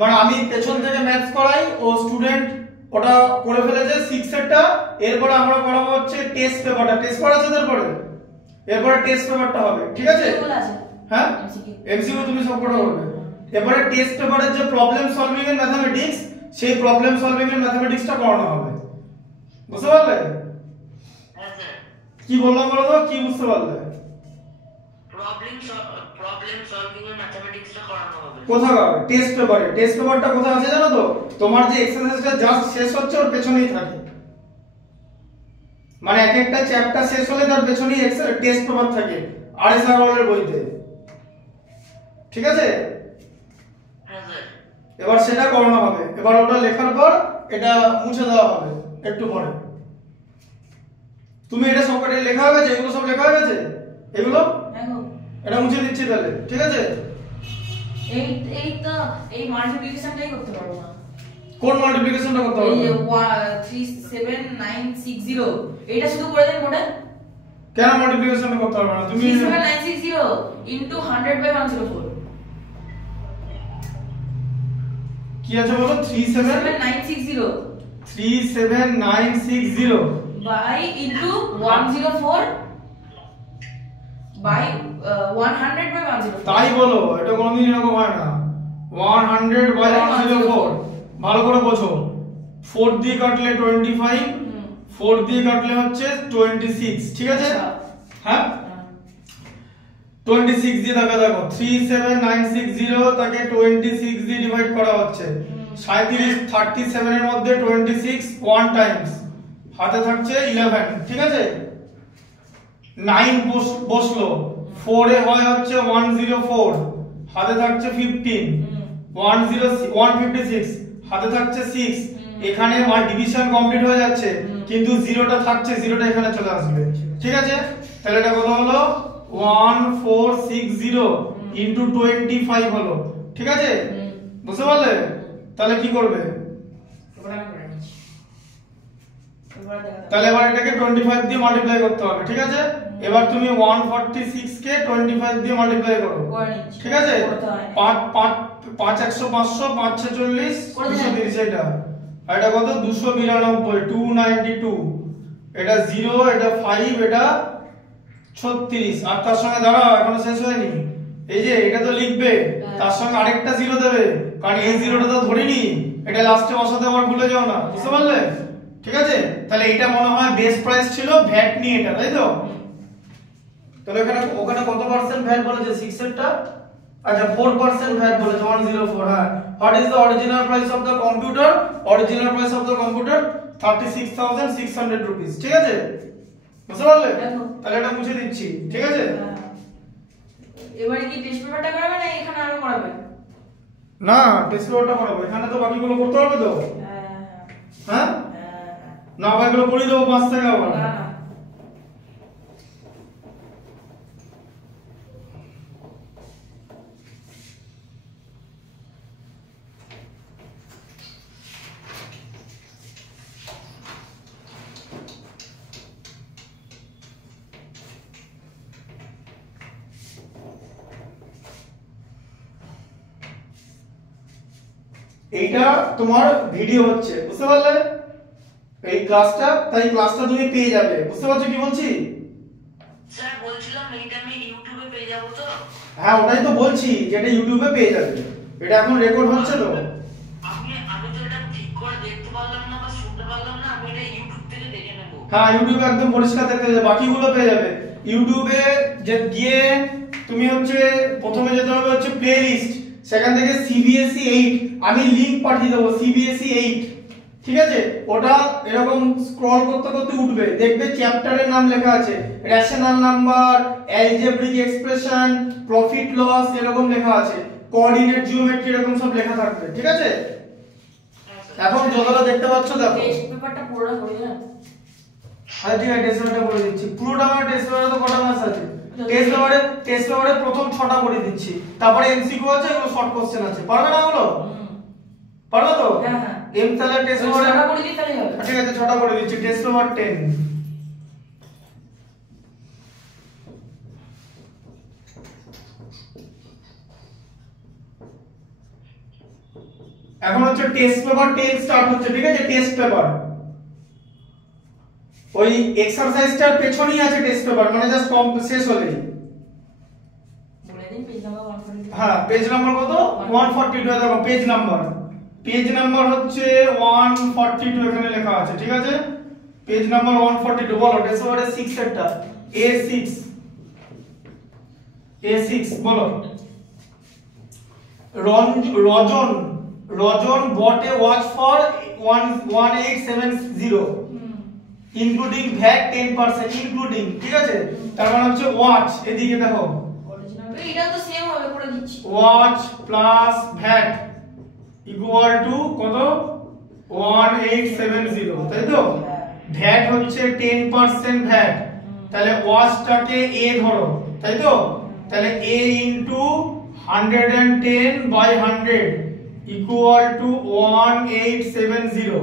মানে আমি পেছন থেকে ম্যাথস করাই, ও স্টুডেন্ট ওটা করে ফেলেছে 6 এরটা। এরপরে আমরা করাবো হচ্ছে টেস্ট পেপারটা। টেস্ট পেপার আছে এরপরে টেস্ট পেপারটা হবে, ঠিক আছে। হ্যাঁ, এমসিকিউ তুমি সব করা করবে। এরপরে টেস্ট পেপারের যে প্রবলেম সলভিং এর ম্যাথমেটিক্স, সেই প্রবলেম সলভিং এর ম্যাথমেটিক্সটা করানো হবে, বুঝতে পারলে? হ্যাঁ স্যার। কি বললাম বলো তো, কি বুঝতে পারলে? প্রবলেম সলভিং এর ম্যাথমেটিক্সটা করানো হবে। কোথায় হবে? টেস্ট পেপারে। টেস্ট পেপারটা কোথায় আছে জানো তো? তোমার যে এক্সারসাইজটা জাস্ট শেষ হচ্ছে ওর পেছনেই থাকে। মানে এক একটা চ্যাপ্টার শেষ হলে তার পেছনেই টেস্ট পেপার থাকে আরএস আগরওয়ালের বইতে, ঠিক আছে। হ্যাঁ স্যার। এবার সেটা করানো হবে। এবার ওটা লেখার পর এটা মুছে দেওয়া হবে একটু পরে। তুমি এটা সব কটা লেখা হয়ে গেছে? এগুলো সব লেখা হয়ে গেছে? এগুলো এটা মুছে দিচ্ছি তাহলে, ঠিক আছে। এই তো এই মাল্টিপ্লিকেশনটাই করতে পারবো না। কোন মাল্টিপ্লিকেশনটা করতে হবে? এই 37960 এটা শুধু করে দেন নোটে। কেন মাল্টিপ্লিকেশনটা করতে হবে না? তুমি 37960 ইনটু 100/104 কি আছে বলো? 37960 বাই ইনটু 104 বাই 100/104। তাই বলো, এটা কোনোদিন এরকম হয় না। 100/104 ভালো করে বোঝো। 4 দিয়ে কাটলে 25, 4 দিয়ে কাটলে হচ্ছে 26, ঠিক আছে। হ্যাঁ, 26 দিয়ে দেখো 37960 তাকে 26 দিয়ে ডিভাইড করা হচ্ছে। 37 এর মধ্যে 26 1 টাইমস, হাতে থাকছে 11, ঠিক আছে। 9 বসলো, 4 এ হয় হচ্ছে 104, হাতে থাকছে 15, 156 হাতে থাকছে 6। এখানে ডিভিশন কমপ্লিট হয়ে যাচ্ছে, কিন্তু জিরোটা থাকছে, জিরোটা এখানে চলে আসবে, ঠিক আছে। তাহলে এটা কত হলো? 1460 ইনটু 25 হলো, ঠিক আছে। বুঝতে পারলে? তাহলে কি করবে? তাহলে এবার এটাকে 25 দিয়ে মাল্টিপ্লাই করতে হবে, ঠিক আছে। এবার তুমি 146 কে 25 দিয়ে মাল্টিপ্লাই করো, ঠিক আছে। 5 100 500 5 6 40 230 এটা আর এটা কত 292 292 এটা 0 এটা 5 এটা 36 আর তার সঙ্গে দাঁড়াও এখনো শেষ হয়নি এই যে এটা তো লিখবে তার সঙ্গে আরেকটা 0 দেবে কারণ এই 0টা তো ধরিনি এটা লাস্টে বসাতে আবার ভুলে যাও না বুঝতে পারলে ঠিক আছে তাহলে এটা মনে হয় বেস প্রাইস ছিল ভ্যাট নিয়ে এটা তাই তো তাহলে ওখানে কত পার্সেন্ট ভ্যাট বলেছে 6 এরটা আচ্ছা 4% ভ্যাট বলেছে 104 হ্যাঁ what is the original price of the computer original price of the computer 36600 rupees ঠিক আছে বুঝতে পারলে তাহলে এটা মুছে দিচ্ছি ঠিক আছে এবারে কি টেস্ট পেপারটা করাবে না এখানে আরো করাবে না টেস্ট পেপারটা করাবো এখানে তো বাকিগুলো করতে হবে তো হ্যাঁ না বাকিগুলো করে দেবো 5 টাকা আবার না এইটা তোমার ভিডিও হচ্ছে বুঝতে পারলে এই ক্লাসটা তাই ক্লাসটা তুমি পেয়ে যাবে বুঝতে পারছো কি বলছি স্যার বলছিলাম এইটা আমি ইউটিউবে পেয়ে যাব তো হ্যাঁ ওটাই তো বলছি যেটা ইউটিউবে পেয়ে যাবে এটা এখন রেকর্ড হচ্ছে তো আমি তো এটা ঠিক করে দেখতে পারলাম না বা শুনতে পারলাম না আমি এটা ইউটিউব থেকে দেখে নেব হ্যাঁ ইউটিউবে একদম পরিষ্কার দেখতে যাবে বাকিগুলো পেয়ে যাবে ইউটিউবে যে গিয়ে তুমি হচ্ছে প্রথমে যেতে হবে হচ্ছে প্লেলিস্ট সেখান থেকে সিবিএসই 8 আমি লিংক পাঠিয়ে দেবো সিবিএসই 8 ঠিক আছে ওটা এরকম স্ক্রল করতে করতে উঠবে দেখবে চ্যাপ্টারের নাম লেখা আছে rational number algebraic expression profit loss এরকম লেখা আছে কোঅর্ডিনেট জিওমেট্রি এরকম সব লেখা থাকবে ঠিক আছে এখন যতটা দেখতে পাচ্ছ দেখো টেস্ট পেপারটা পুরোটা করে দাও আচ্ছা ঠিক আছে টেস্ট পেপারটা করে দিচ্ছি পুরোটা আমার টেস্ট পেপারে তো কটা ম্যাথস আছে টেস্ট পেপারে প্রথম 6টা করে দিচ্ছি তারপরে এমসিকিউ আছে এগুলো শর্ট কোশ্চেন আছে পারবে না ওগুলো পারবে তো হ্যাঁ হ্যাঁ এম তাহলে টেস্ট পেপারে 6টা করে দিই তাহলে হবে ঠিক আছে 6টা করে দিচ্ছি টেস্ট পেপার 10 এখন হচ্ছে টেস্ট পেপার 10 স্টার্ট হচ্ছে ঠিক আছে টেস্ট পেপার ওই এক্সারসাইজটার পেছনেই আছে টেস্ট পেপার মানে জাস্ট শেষ হলেই বলে দিন পেজ নাম্বার 142 হ্যাঁ পেজ নাম্বার কত 142 দেখো পেজ নাম্বার হচ্ছে 142 এখানে লেখা আছে ঠিক আছে পেজ নাম্বার 142 বলো টেস্ট পেপারে 6 এরটা A6 বলো রজন bought a watch for 1870 including VAT 10% including ঠিক আছে তার মানে হচ্ছে ওয়াচ এদিকে দেখো অরিজিনাল এটা তো সেম হবে করে দিচ্ছি watch plus VAT equal to কত 1870 তাই তো ভ্যাট হচ্ছে 10% ভ্যাট তাহলে ওয়াচটাকে a ধরো তাই তো তাহলে a into 110 by 100 equal to 1870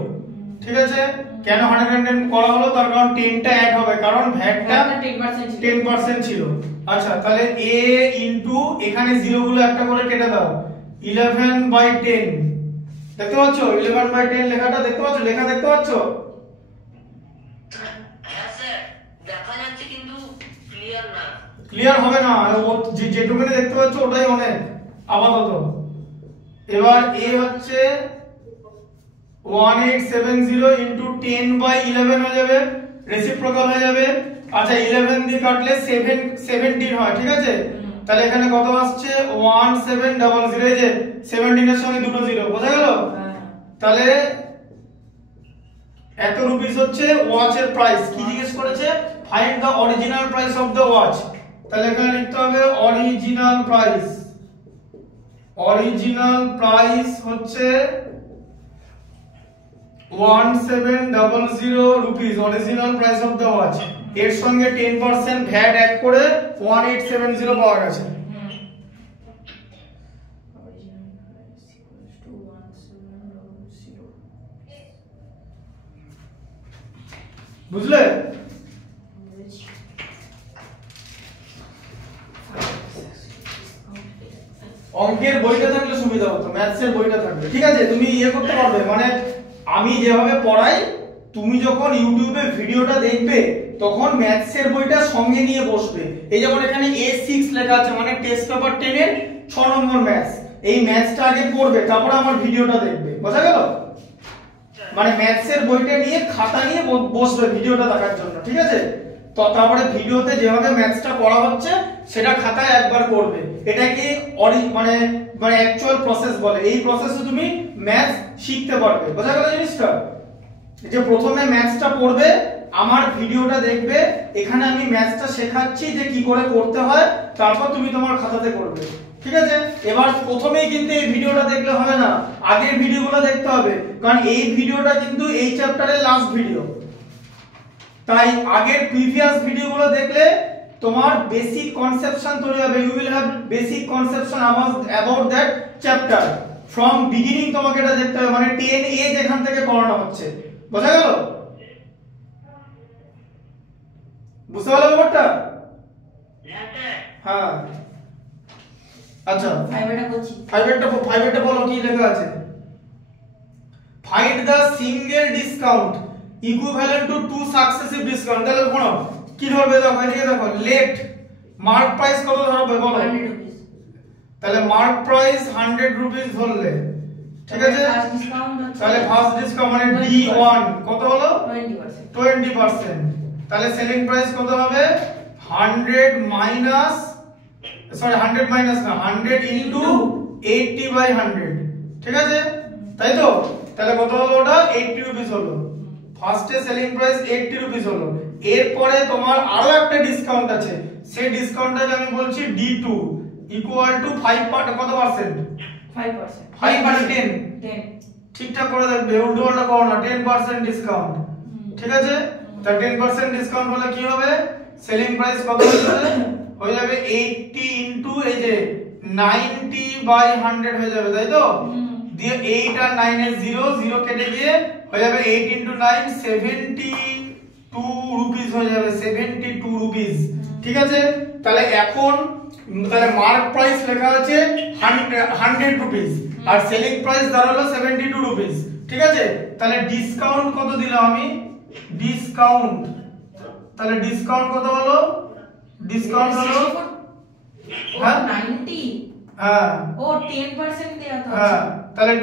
ঠিক আছে কেন 110 করা হলো তার কারণ 10টা অ্যাড হবে কারণ ভ্যাটটা 10% ছিল আচ্ছা তাহলে a ইনটু এখানে জিরো গুলো একটা করে কেটে দাও 11 বাই 10 দেখতে পাচ্ছো 11 বাই 10 লেখাটা দেখতে পাচ্ছো লেখা দেখতে পাচ্ছো হ্যাঁ স্যার দেখা যাচ্ছে কিন্তু ক্লিয়ার না ক্লিয়ার হবে না যেটুকুনি দেখতে পাচ্ছো ওটাই অনেক আপাতত এবার a হচ্ছে 1870 ইনটু 10 বাই 11 হয়ে যাবে রেসিপ্রোকাল হয়ে যাবে আচ্ছা 11 দিয়ে কাটলে 17 হয় ঠিক আছে তাহলে এখানে কত আসছে 1700 এই যে 17 এর সঙ্গে দুটো জিরো বোঝা গেল তাহলে এত রুপিস হচ্ছে ওয়াচের প্রাইস কি জিজ্ঞেস করেছে find the original price of the watch তাহলে এখানে লিখতে হবে অরিজিনাল প্রাইস হচ্ছে 1700 rupees original price of the watch এর সঙ্গে 10% ভ্যাট অ্যাড করে 1870 পাওয়া গেছে বুঝলে অঙ্কের বইটা থাকলে সুবিধা হতো ম্যাথসের বইটা থাকবে ঠিক আছে তুমি করতে পারবে মানে আমি যেভাবে পড়াই তুমি যখন ইউটিউবে ভিডিওটা দেখবে তখন ম্যাথসের বইটা সঙ্গে নিয়ে বসবে। এই যেমন এখানে A6 লেখা আছে মানে টেস্ট পেপার 10 এর 6 নম্বর ম্যাথস, এই ম্যাথসটা আগে পড়বে তারপর আমার ভিডিওটা দেখবে, বোঝা গেল? মানে ম্যাথসের বইটা নিয়ে খাতা নিয়ে বসবে ভিডিওটা দেখার জন্য, ঠিক আছে? তো তারপরে ভিডিওতে যেভাবে ম্যাথসটা পড়া হচ্ছে সেটা খাতায় একবার করবে। এটাকে মানে অ্যাকচুয়াল প্রসেস বলে। এই প্রসেসে তুমি ম্যাথস শিখতে পারবে, বোঝা গেল জিনিসটা? যে প্রথমে ম্যাথসটা পড়বে, আমার ভিডিওটা দেখবে, এখানে আমি ম্যাথসটা শেখাচ্ছি যে কি করে করতে হয়, তারপর তুমি তোমার খাতাতে করবে, ঠিক আছে? এবার প্রথমেই কিন্তু এই ভিডিওটা দেখলে হবে না, আগের ভিডিওগুলো দেখতে হবে, কারণ এই ভিডিওটা কিন্তু এই চ্যাপ্টারের লাস্ট ভিডিও। তাই আগের প্রিভিয়াস ভিডিওগুলো দেখলে তোমার বেসিক কনসেপশন তৈরি হবে। You will have basic conception about that chapter from beginning. তোমাকে এটা দেখতে হবে, মানে 10A যেখান থেকে পড়ানো হচ্ছে, বোঝা গেল? বুঝতে পারলে ব্যাপারটা? হ্যাঁ, আচ্ছা ফাইভটা করছি। ফাইভেরটা বলো কি লেখা আছে। Find the single discount equivalent to two successive discount. তাহলে শোনো কি ধরবে, দেখো এদিকে দেখো, লেট মার্ক প্রাইস কত ধরবে বলো। 100 রুপিস। তাহলে মার্ক প্রাইস 100 রুপিস ধরলে, ঠিক আছে? তাহলে ফার্স্ট ডিসকাউন্ট মানে D1 কত হলো 20%। তাহলে সেলিং প্রাইস কত হবে 100 মাইনাস, সরি 100 মাইনাস না, 100 ইনটু 80/100, ঠিক আছে? তাই তো? তাহলে কত হলো ওটা 80 রুপিস হলো। ফার্স্টে সেলিং প্রাইস 80 রুপিস হলো। এরপরে তোমার আরো একটা ডিসকাউন্ট আছে, সেই ডিসকাউন্টটাকে আমি বলছি D2 ইকুয়াল টু 5 কত পার্সেন্ট? 5%। 5 10। ঠিকঠাক করে দেখবে, উল্টো পাল্টা করো না। 10% ডিসকাউন্ট, ঠিক আছে? তা 10% ডিসকাউন্ট হলে কি হবে, সেলিং প্রাইস কত হয়ে যাবে 80 ইনটু এই যে 90/100 হয়ে যাবে, তাই তো? দিয়ে 8 আর 9 এর 0 কেটে দিয়ে হয়ে যাবে 8 ইনটু 9 72 রুপিস হয়ে যাবে, 72 রুপিস, ঠিক আছে? তাহলে এখন তাহলে মার্ক প্রাইস লেখা আছে 100 রুপিস আর সেলিং প্রাইস দাঁড়ালো 72 রুপিস, ঠিক আছে? তাহলে ডিসকাউন্ট কত দিলাম আমি, ডিসকাউন্ট, তাহলে ডিসকাউন্ট কত হলো, ডিসকাউন্ট হলো হ্যাঁ 90, হ্যাঁ ও 10% দেয়া তো। হ্যাঁ, তাহলে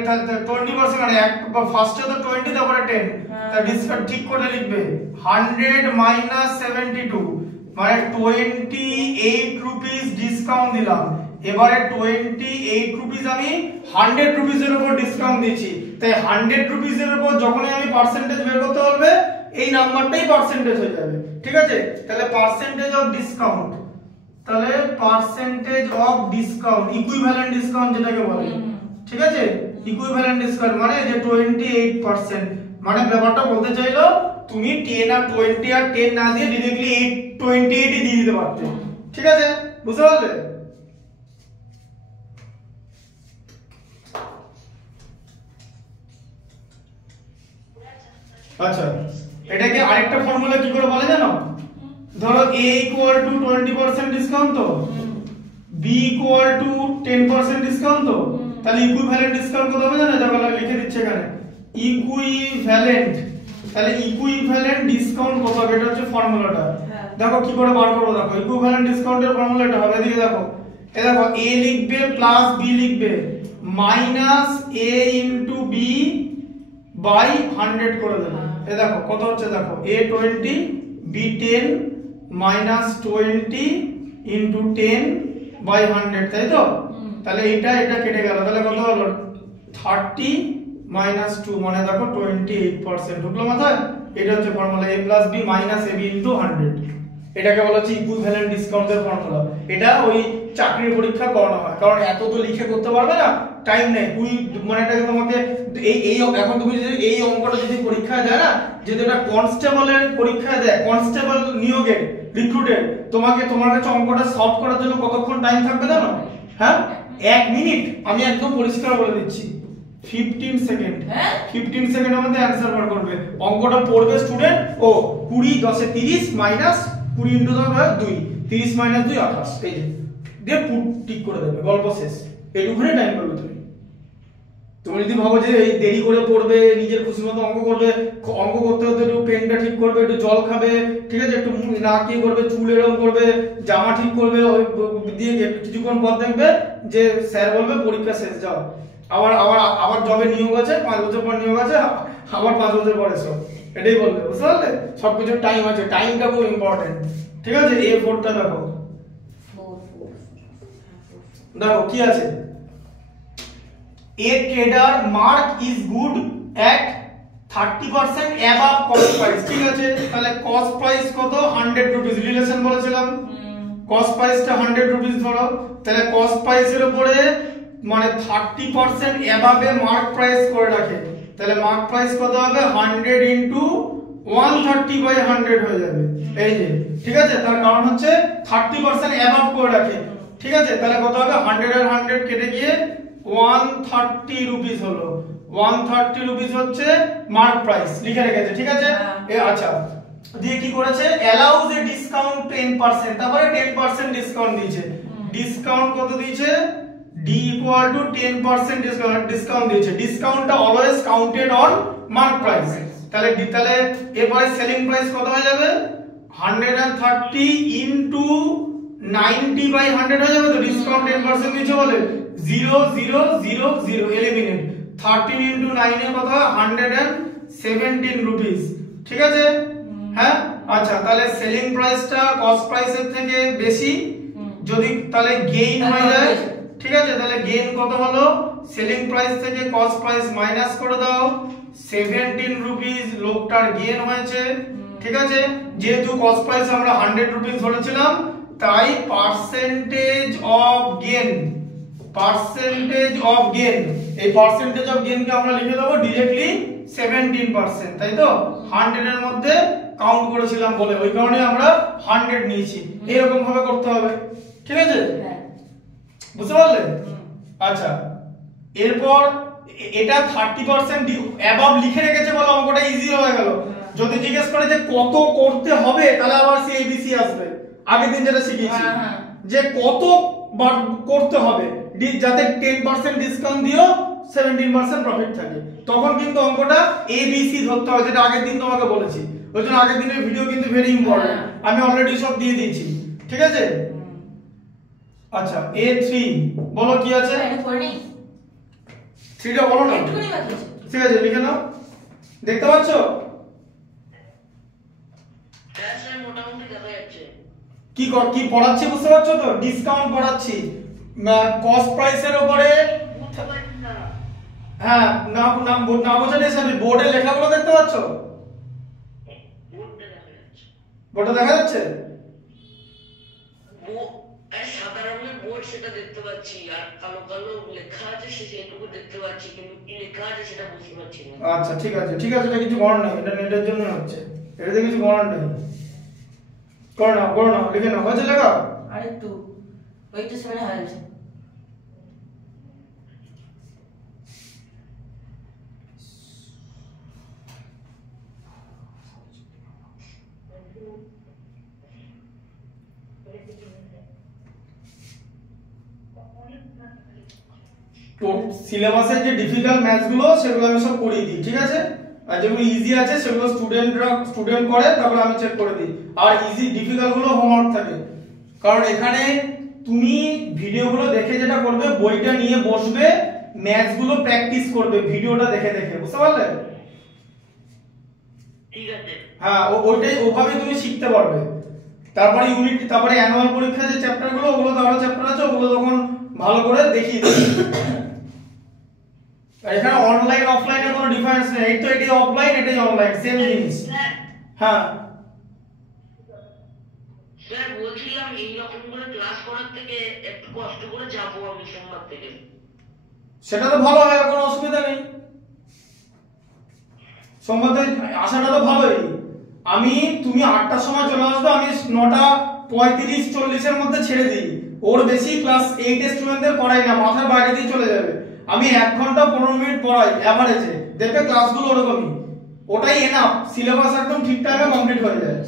20% মানে এক ফার্স্টে তো 20 তারপরে 10, তা ডিসকাউন্ট ঠিক করে লিখবে 100 মাইনাস 72 মানে 28 রুপিস ডিসকাউন্ট দিলাম। এবারে 28 রুপিস আমি 100 রুপিসের উপর ডিসকাউন্ট দিচ্ছি, তাই 100 রুপিসের উপর যখনই আমি পার্সেন্টেজ বের করতে বলবে এই নাম্বারটাই পার্সেন্টেজ হয়ে যাবে, ঠিক আছে? তাহলে পার্সেন্টেজ অফ ডিসকাউন্ট, তাহলে percentage of discount equivalent discount যেটাকে বলে, ঠিক আছে? ইকুইভ্যালেন্ট ডিসকাউন্ট মানে যে 28%, মানে ব্যাপারটা বলতে চাইলো তুমি 10 আর 20 আর 10 না দিয়ে ডাইরেক্টলি 28 দিয়ে দিতে পারতে, ঠিক আছে? বুঝতে পারলে? আচ্ছা, এটাকে আরেকটা ফর্মুলা কি করে বলে জানো? ধরো A equal to 20% ডিসকাউন্ট তো, B equal to 10% ডিসকাউন্ট তো, তাহলে ইকুইভ্যালেন্ট ডিসকাউন্ট কত হবে জানো? দেখো লিখে দিচ্ছি এখানে ইকুইভ্যালেন্ট, তাহলে ইকুইভ্যালেন্ট ডিসকাউন্ট কত হবে এটা হচ্ছে ফর্মুলাটা। দেখো কি করে বার করব, দেখো ইকুইভ্যালেন্ট ডিসকাউন্টের ফর্মুলাটা হবে, এদিকে দেখো, এই দেখো A লিখবে প্লাস B লিখবে minus A into B by 100 করে দেবে। এই দেখো কত হচ্ছে, দেখো A 20 B 10 minus 20 into 10 by 100, তাই তো? তাহলে এটা কেটে গেল, তাহলে কত হলো 30 মাইনাস 2 মানে দেখো 28%, ঢুকলো মাথায়? এটা হচ্ছে formula A plus B minus AB into 100, এটাকে বলা হচ্ছে ইকুইভ্যালেন্ট ডিসকাউন্টের ফর্মুলা। এটা ওই চাকরির পরীক্ষা করানো হয়, কারণ এত তো লিখে করতে পারবে না, টাইম নেই। মানে এটাকে তোমাকে এই এখন তুমি যদি এই অঙ্কটা যদি পরীক্ষায় দেয় না, যদি এটা কনস্টেবলের পরীক্ষায় দেয়, কনস্টেবল নিয়োগের রিক্রুটের, তোমাকে তোমার কাছে অঙ্কটা সলভ করার জন্য কতক্ষণ টাইম থাকবে জানো? হ্যাঁ 1 মিনিট, আমি একদম পরিষ্কার বলে দিচ্ছি 15 সেকেন্ড। 15 সেকেন্ডের মধ্যে অ্যানসার বার করবে। অঙ্কটা পড়বে স্টুডেন্ট, ও 20 10 এ 30 মাইনাস 20 ইনটু 2 30 মাইনাস 2 28, এই যে দিয়ে পুট টিক করে দেবে, গল্প শেষ। এইটুকুনি টাইম পাবে তুমি। তুমি যদি ভাবো যে এই দেরি করে পড়বে, নিজের খুশি মতো অঙ্ক করবে, অঙ্ক করতে হতে একটু পেনটা ঠিক করবে, একটু জল খাবে, ঠিক আছে, একটু নাক ইয়ে করবে, চুল এরকম করবে, জামা ঠিক করবে, ওই দিয়ে কিছুক্ষণ পর দেখবে যে স্যার বলবে পরীক্ষা শেষ, যাও। আবার আবার আবার জবে নিয়োগ আছে, 5 বছর পর নিয়োগ আছে, আবার 5 বছর পর এসো, এটাই বলবে, বুঝতে পারলে? সবকিছুর টাইম আছে, টাইমটা খুব ইম্পর্টেন্ট, ঠিক আছে। A4টা দেখো, দেখো কি আছে, a trader mark is good at 30% above cost price, ঠিক আছে। তাহলে cost price কত? 100 রুপিস, রিলেশন বলেছিলাম, cost price টা 100 রুপিস ধরো, তাহলে cost price এর উপরে মানে 30% above এ মার্ক প্রাইস করে রাখে, তাহলে মার্ক প্রাইস কত হবে? 100 ইনটু 130/100 হয়ে যাবে, এই যে, ঠিক আছে। তার কারণ হচ্ছে 30% above করে রাখে, ঠিক আছে। তাহলে কত হবে? 100 আর 100 কেটে গিয়ে 130 রুপিস হলো, 130 রুপিস হচ্ছে মার্ক প্রাইস, লিখে রেখেছে, ঠিক আছে। আচ্ছা, দিয়ে কি করেছে? অ্যালাউজ এ ডিসকাউন্ট 10%, তারপরে 10% ডিসকাউন্ট দিয়েছে। ডিসকাউন্ট কত দিয়েছে? D equal to 10% ডিসকাউন্ট দিয়েছে। ডিসকাউন্টটা always counted on mark price, তাহলে এরপরে সেলিং প্রাইস কত হয়ে যাবে? 130 ইনটু 90/100 হয়ে যাবে, তো ডিসকাউন্ট 10% দিয়েছে বলে 0 0 0 0 এলিমিনেট, 13 ইনটু 9 এর কত হয়? 117 রুপিস, ঠিক আছে। হ্যাঁ, আচ্ছা, তাহলে সেলিং প্রাইসটা কস্ট প্রাইসের থেকে বেশি, যদি তাহলে গেইন হয়ে যায়, ঠিক আছে। তাহলে গেইন কত হলো? সেলিং প্রাইস থেকে কস্ট প্রাইস মাইনাস করে দাও, 17 রুপিস লোকটার গেইন হয়েছে, ঠিক আছে। যেহেতু কস্ট প্রাইস আমরা 100 রুপিস ধরেছিলাম, তাই percentage of gain, percentage of gain, এই পার্সেন্টেজ অফ গেইন কে আমরা লিখে দেবো डायरेक्टली 17%, তাই তো? 100 এর মধ্যে কাউন্ট করেছিলাম বলে ওই কারণে আমরা 100 নিয়েছি, এরকম ভাবে করতে হবে, ঠিক আছে। বুঝতে পারলে? আচ্ছা, এরপর এটা 30% অ্যাবাভ লিখে রেখেছে বলে অঙ্কটা ইজি হয়ে গেল। যদি জিজ্ঞেস করে যে কত করতে হবে, তাহলে আবার সি এবিসি আসবে, আগের দিন যেটা শিখিয়েছি, যে কত বার করতে হবে যাতে 10% ডিসকাউন্ট দিও 17% প্রফিট থাকে, তখন কিন্তু অঙ্কটা এবিসি ধরতে হবে, যেটা আগের দিন তোমাকে বলেছি। ওই জন্য আগের দিনের ভিডিও কিন্তু ভেরি ইম্পর্টেন্ট, আমি অলরেডি সব দিয়ে দিয়েছি, ঠিক আছে। আচ্ছা, A3 বলো কি আছে? 3টা বলো না, ঠিক আছে, লিখে নাও, দেখতে পাচ্ছ? মোটামুটি দেখা যাচ্ছে কি পড়াচ্ছি বুঝতে পারছো তো? ডিসকাউন্ট পড়াচ্ছি, কস্ট প্রাইসের উপরে। হ্যাঁ, নাম বোঝার হিসাবে বোর্ডে লেখাগুলো দেখতে পাচ্ছ? বোর্ডে দেখা যাচ্ছে? সাদা রঙের বোর্ড, সেটা দেখতে পাচ্ছি, আর কালো কালো লেখা আছে সেটুকু দেখতে পাচ্ছি, কিন্তু কি লেখা আছে সেটা বুঝতে পারছি না। আচ্ছা, ঠিক আছে, ঠিক আছে, এটা কিছু করার নেই, এটা নেটের জন্য হচ্ছে, এটাতে কিছু করার নেই, করো না, লিখে নাও, হয়েছে লেখা? আরেকটু ওইটা সেটা হয়ে গেছে। তো সিলেবাসের যে ডিফিকাল্ট ম্যাথস গুলো সেগুলো আমি সব করিয়ে দিই, ঠিক আছে। আর যেগুলো ইজি আছে সেগুলো স্টুডেন্ট করে, তারপর আমি চেক করে দিই। আর ইজি ডিফিকাল্ট গুলো হোমওয়ার্ক থাকে, কারণ এখানে তুমি ভিডিওগুলো দেখে যেটা করবে, বইটা নিয়ে বসবে, ম্যাথস গুলো প্র্যাকটিস করবে ভিডিওটা দেখে দেখে, বুঝতে পারলে? ঠিক আছে, হ্যাঁ, ওইটাই ওভাবে তুমি শিখতে পারবে। তারপরে ইউনিট, তারপরে অ্যানুয়াল পরীক্ষা যে চ্যাপ্টার গুলো, ওগুলো তো আরো চ্যাপ্টার আছে, ওগুলো তখন ভালো করে দেখিয়ে দিই। এখানে অনলাইন অফলাইনের কোনো ডিফারেন্স নেই, এই তো এটাই অফলাইন, এটাই অনলাইন, সেম জিনিস। হ্যাঁ স্যার, বলছিলাম এই রকম করে ক্লাস করার থেকে একটু কষ্ট করে যাবো আমি সোমবার থেকে। সেটা তো ভালো হয়, কোনো অসুবিধা নেই, সোমবার থেকে আসাটা তো ভালোই। তুমি 8টার সময় চলে আসবে, আমি 9:35-40 এর মধ্যে ছেড়ে দিই। ওর বেশি ক্লাস 8 এর স্টুডেন্টদের পড়াই না, মাথার বাইরে দিয়ে চলে যাবে। আমি 1 ঘন্টা 15 মিনিট পড়াই এভারেজে, দেখবে ক্লাসগুলো ওরকমই, ওটাই এনাফ, সিলেবাস একদম ঠিক টাইমে কমপ্লিট হয়ে যায়।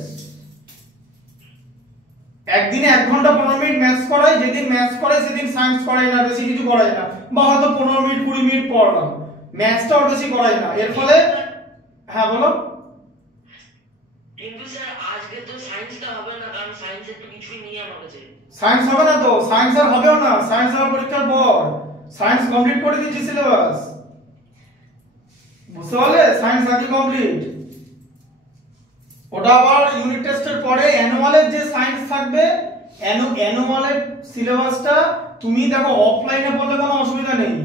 একদিনে 1 ঘন্টা 15 মিনিট ম্যাথস করাই, যেদিন ম্যাথস করাই সেদিন সায়েন্স করাই না, বেশি কিছু করাই না, বা হয়তো 15 মিনিট 20 মিনিট পড়ালাম, ম্যাথসটা ওর বেশি করাই না, এর ফলে হ্যাঁ বলো। কিন্তু স্যার আজকে তো সায়েন্সটা হবে না, কারণ সায়েন্সের তো কিছুই নেই আমার কাছে। সায়েন্স হবে না তো, সায়েন্স আর হবেও না, সায়েন্স আমার পরীক্ষার পর, সায়েন্স কমপ্লিট করে দিয়েছি সিলেবাস, বুঝতে পারলে? সায়েন্স আগে কমপ্লিট, ওটা আবার ইউনিট টেস্টের পরে অ্যানুয়ালের যে সায়েন্স থাকবে, অ্যানুয়ালের সিলেবাসটা তুমি দেখো অফলাইনে পড়লে কোনো অসুবিধা নেই,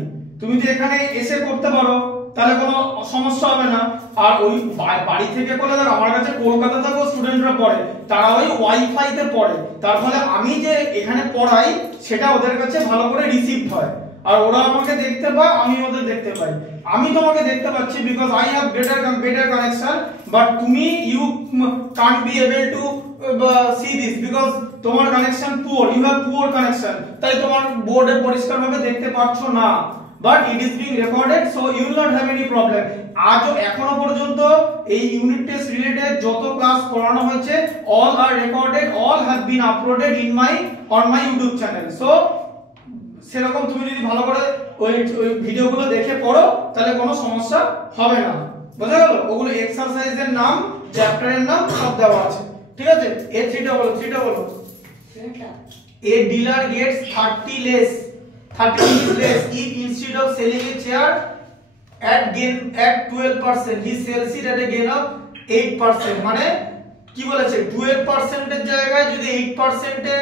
তুমি তো এখানে এসে করতে পারো, তাহলে কোনো সমস্যা হবে না। আর ওই বাড়ি থেকে করলে দেখো আমার কাছে কলকাতা থেকেও স্টুডেন্টরা পড়ে, তারা ওই ওয়াইফাইতে পড়ে, তার ফলে আমি যে এখানে পড়াই সেটা ওদের কাছে ভালো করে রিসিভ হয়, আর ওরা আমাকে দেখতে পায়, আমি ওদের দেখতে পাই। আমি তোমাকে দেখতে পাচ্ছি because I have better connection, but তুমি you can't be able to see this because তোমার connection poor, you have poor connection, তাই তোমার বোর্ডে পরিষ্কারভাবে দেখতে পাচ্ছো না, but it is being recorded, so you will not have any problem. আজও এখনো পর্যন্ত এই ইউনিট টেস্ট রিলেটেড যত ক্লাস করানো হয়েছে all are recorded, all have been uploaded on my YouTube channel. So সেরকম তুমি যদি ভালো করে ওই ভিডিওগুলো দেখে পড়ো তাহলে কোনো সমস্যা হবে না, বুঝা গেল? ওগুলো এক্সারসাইজের নাম, চ্যাপ্টারের নাম সব দেওয়া আছে, ঠিক আছে? এ থ্রিটা বলো, থ্রিটা বলো। A dealer gets 30 less if instead of selling a chair at 12% he sells it at a gain of 8%, মানে কি বলেছে 12% এর জায়গায় যদি 8% এ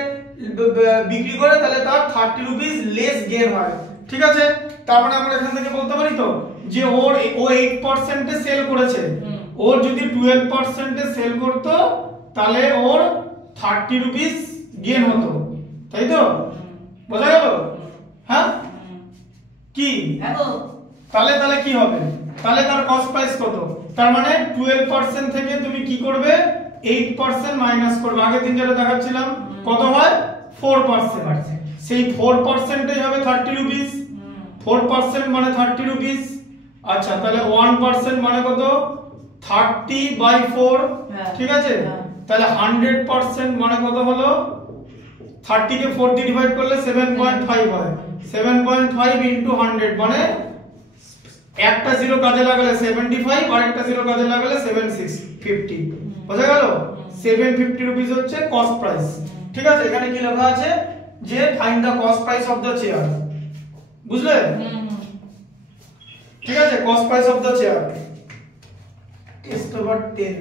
বিক্রি করে তাহলে তার 30 রুপিস লেস গেইন হয়, ঠিক আছে? তার মানে আমরা এখান থেকে বলতে পারি তো যে ও 8% এ সেল করেছে, ওর যদি 12% এ সেল করতো তাহলে ওর 30 রুপিস গেইন হতো, তাই তো? বোঝা গেল? হ্যাঁ কি তাহলে কি হবে? তাহলে তার কস্ট প্রাইস কত? তার মানে 12% থেকে তুমি কি করবে 8% মাইনাস করবে, আগের দিন যেটা দেখাচ্ছিলাম কত হয় 4%, সেই 4% এ হবে 30 রুপিস, 4% মানে 30 রুপিস। আচ্ছা তাহলে 1% মানে কত 30/4, ঠিক আছে? তাহলে 100% মানে কত হলো 30 কে 4 দিয়ে ডিভাইড করলে 7.5 হয়, 7.5 into 100 মানে একটা জিরো কাজে লাগালে 75 আর একটা জিরো কাজে লাগালে 7650, বোঝা গেল? 750 রুপিস হচ্ছে কস্ট প্রাইস, ঠিক আছে? এখানে কি লেখা আছে যে find the cost price of the chair, বুঝলে? ঠিক আছে, cost price of the chair. Test over 10,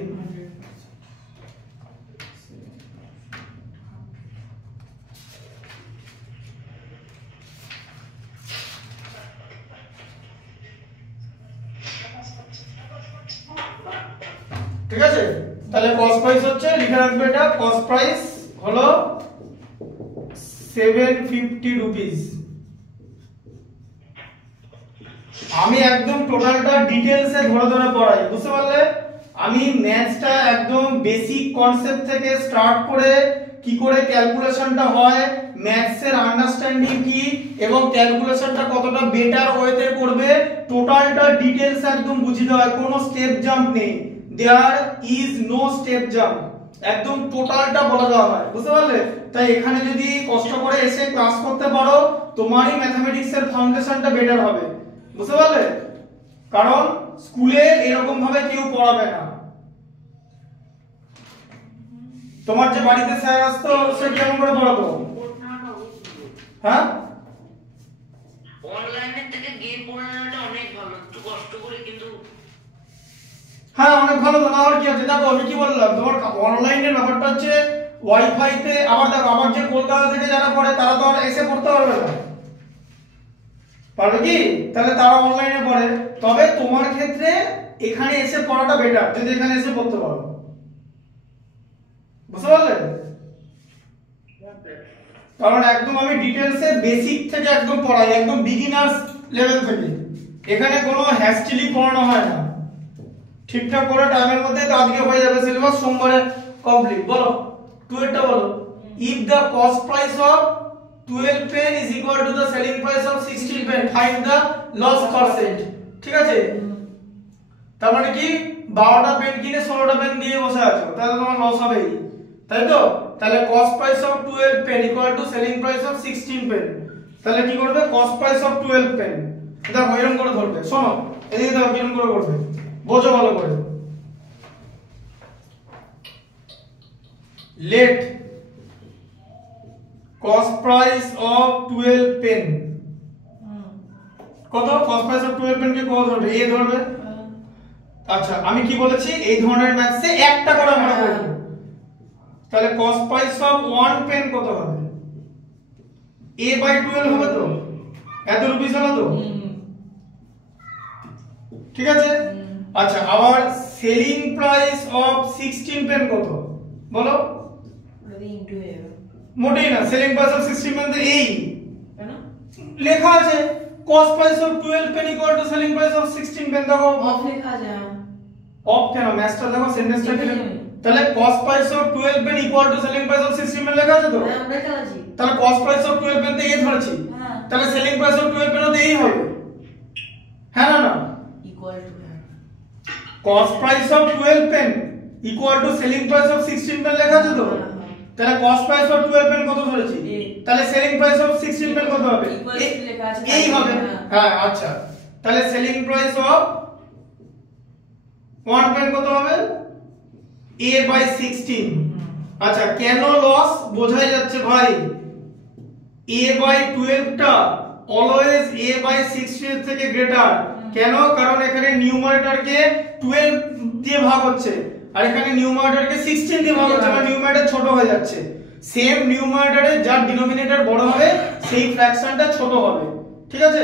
ঠিক আছে? তাহলে কস্ট প্রাইস হচ্ছে লিখে রাখবে, এটা কস্ট প্রাইস হলো 750 রুপিস। আমি একদম টোটালটা ডিটেইলসে ধরে ধরে পড়াই, বুঝতে পারলে? আমি ম্যাথসটা একদম বেসিক কনসেপ্ট থেকে স্টার্ট করে কি করে ক্যালকুলেশনটা হয়, ম্যাথসের আন্ডারস্ট্যান্ডিং কি এবং ক্যালকুলেশনটা কতটা বেটার ওয়েতে করবে, টোটালটা ডিটেইলস একদম বুঝিয়ে দেওয়া হয়, কোনো স্টেপ জাম্প নেই, there is no step jump, একদম টোটালটা বলে দেওয়া হয়, বুঝতে পারলে? তাই এখানে যদি কষ্ট করে এসে ক্লাস করতে পারো তোমারই ম্যাথমেটিক্সের ফাউন্ডেশনটা বেটার হবে, বুঝতে পারলে? কারণ স্কুলে এরকম ভাবে কেউ পড়াবে না, তোমার যে বাড়িতে স্যার আসতো সে কেমন করে পড়াতো? হ্যাঁ অনলাইনের থেকে গেম পড়ানোটা অনেক ভালো, একটু কষ্ট করে কিন্তু হ্যাঁ অনেক ভালো তো, না আর কি আছে? দেখো আমি কি বললাম, তোমার অনলাইনের ব্যাপারটা হচ্ছে ওয়াইফাইতে, আবার দেখো আবার যে কলকাতা থেকে যারা পড়ে তারা তো আর এসে পড়তে পারবে না, পারবে কি? তাহলে তারা অনলাইনে পড়ে, তবে তোমার ক্ষেত্রে এখানে এসে পড়াটা বেটার, যদি এখানে এসে পড়তে পারো, বুঝতে পারলে? কারণ একদম আমি ডিটেইলসে বেসিক থেকে একদম পড়াই, একদম বিগিনার্স লেভেল থেকে, এখানে কোনো হ্যাস্টিলি পড়ানো হয় না, ঠিকঠাক করে টাইমের মধ্যে তো আজকে হয়ে যাবে সিলেবাস, সোমবারে কমপ্লিট। বলো 2 এরটা বলো, if the cost price of 12 pen is equal to the selling price of 16 pen, find the loss percent, ঠিক আছে? তার মানে কি 12টা পেন কিনে 16টা পেন দিয়ে বসে আছো, তাহলে তোমার লস হবেই, তাই তো? তাহলে cost price of 12 pen equal to selling price of 16 pen, তাহলে কি করবে কস্ট প্রাইস অফ 12 পেন, দেখো এরকম করে ধরবে। শোনো এদিকে দেখো কিরকম করে করবে, বোঝো ভালো করে। Let cost price of 12 pen কত? কস্ট প্রাইস অফ 12 পেন কে কত ধরবে? এ ধরবে। আচ্ছা আমি কি বলেছি, এই ধরনের ম্যাথসে একটা করে আমরা করব। তাহলে কস্ট প্রাইস অফ 1 পেন কত হবে? a বাই 12 হবে তো, এত রুপিস হলো তো, ঠিক আছে। আচ্ছা আবার সেলিং প্রাইস অফ 16 পেন কত বলো? ইনটু এ মোটেই না, সেলিং প্রাইস অফ 16 পেন তো এই কেন লেখা আছে, cost price of 12 pen equal to selling price of 16 pen. দেখো অফ লেখা আছে। অফ কেন? ম্যাথটা দেখো, সেন্টেন্সটা কি লেখা? তাহলে cost price of 12 pen equal to selling price of 16 pen লেখা আছে তো। হ্যাঁ আমরা লেখা আছে। তাহলে কস্ট প্রাইস অফ 12 পেন তো এই ধরেছি, তাহলে সেলিং প্রাইস অফ 12 পেন তো এই হবে, হ্যাঁ না না? Equal to cost price of 12 pen equal to selling price of 16 pen লেখা আছে তো। তাহলে কস্ট প্রাইস অফ 12 পেন কত ধরেছি, তাহলে সেলিং প্রাইস অফ 16 পেন কত হবে? এই হবে, হ্যাঁ। আচ্ছা তাহলে সেলিং প্রাইস অফ 1 পেন কত হবে? a by 16। আচ্ছা কেন লস? বোঝাই যাচ্ছে ভাই, a বাই 12 টা অলওয়েজ a বাই 16 এর থেকে গ্রেটার। কেন? কারণ এখানে নিউমারেটরকে 12 দিয়ে ভাগ হচ্ছে আর এখানে নিউমারেটরকে 16 দিয়ে ভাগ হচ্ছে, মানে নিউমারেটর ছোট হয়ে যাচ্ছে। সেম নিউমারেটরে যার ডিনোমিনেটর বড় হবে সেই ফ্র্যাকশনটা ছোট হবে, ঠিক আছে,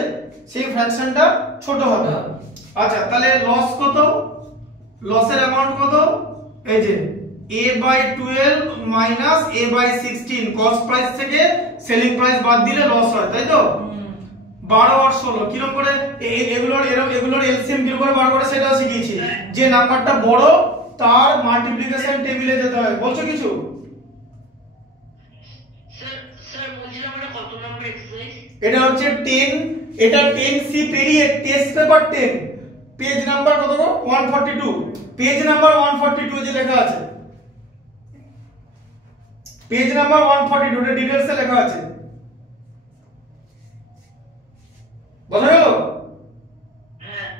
সেই ফ্র্যাকশনটা ছোট হবে। আচ্ছা তাহলে লস কত? লসের অ্যামাউন্ট কত? এই যে a by 12 minus a by 16, cost price থেকে সেলিং প্রাইস বাদ দিলে লস হয়, তাই তো। 12 আর 16 কিরকম করে এগুলোর এলসিএম কিরকম করে বার করে সেটা শিখিয়েছি। যে নাম্বারটা বড় তার মাল্টিপ্লিকেশন টেবিলে যেতে হয়। বলছো কিছু? স্যার বলছিলাম এটা কত নম্বর এক্সারসাইজ? এটা হচ্ছে 10, এটা 10C পেরিয়ে টেস্ট পেপার 10 পেজ নাম্বার কত গো? 142, পেজ নাম্বার 142 যে লেখা আছে, পেজ নাম্বার 142 এর ডিটেইলসে লেখা আছে, বোঝা গেল? হ্যাঁ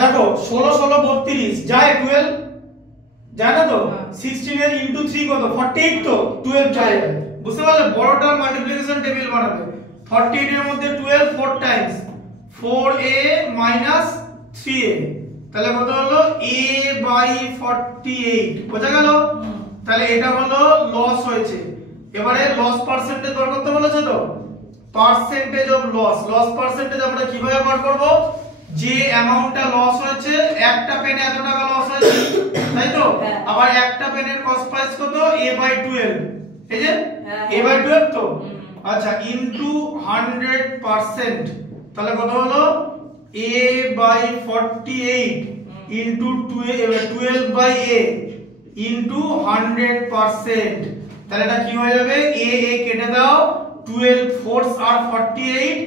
দেখো 16 16 32 যায় 12 যায় না তো। 16 এর ইনটু 3 কত? 48 তো, 12 যায়। বুঝতে পারলে? বড়টার মাল্টিপ্লিকেশন টেবিল বানাবে। 48 এর মধ্যে 12 4 টাইমস 4a মাইনাস 3a, তাহলে কত হলো? a বাই 48, বোঝা গেল? তাহলে এটা হলো লস হয়েছে। এবারে লস পার্সেন্টেজ বার করতে বলেছে তো, percentage of loss. Loss percentage আমরা কিভাবে বার করব? যে অ্যামাউন্টটা লস হয়েছে, একটা পেনে এত টাকা লস হয়েছে, তাই তো। আবার একটা পেনের কস্ট প্রাইস কত? a বাই 12, এই যে a বাই 12 তো। আচ্ছা ইনটু 100%, তাহলে কত হলো? a by 48 into 12 by a into 100%, তাহলে এটা কি হয়ে যাবে? a কেটে দাও, 12 4s আর 48,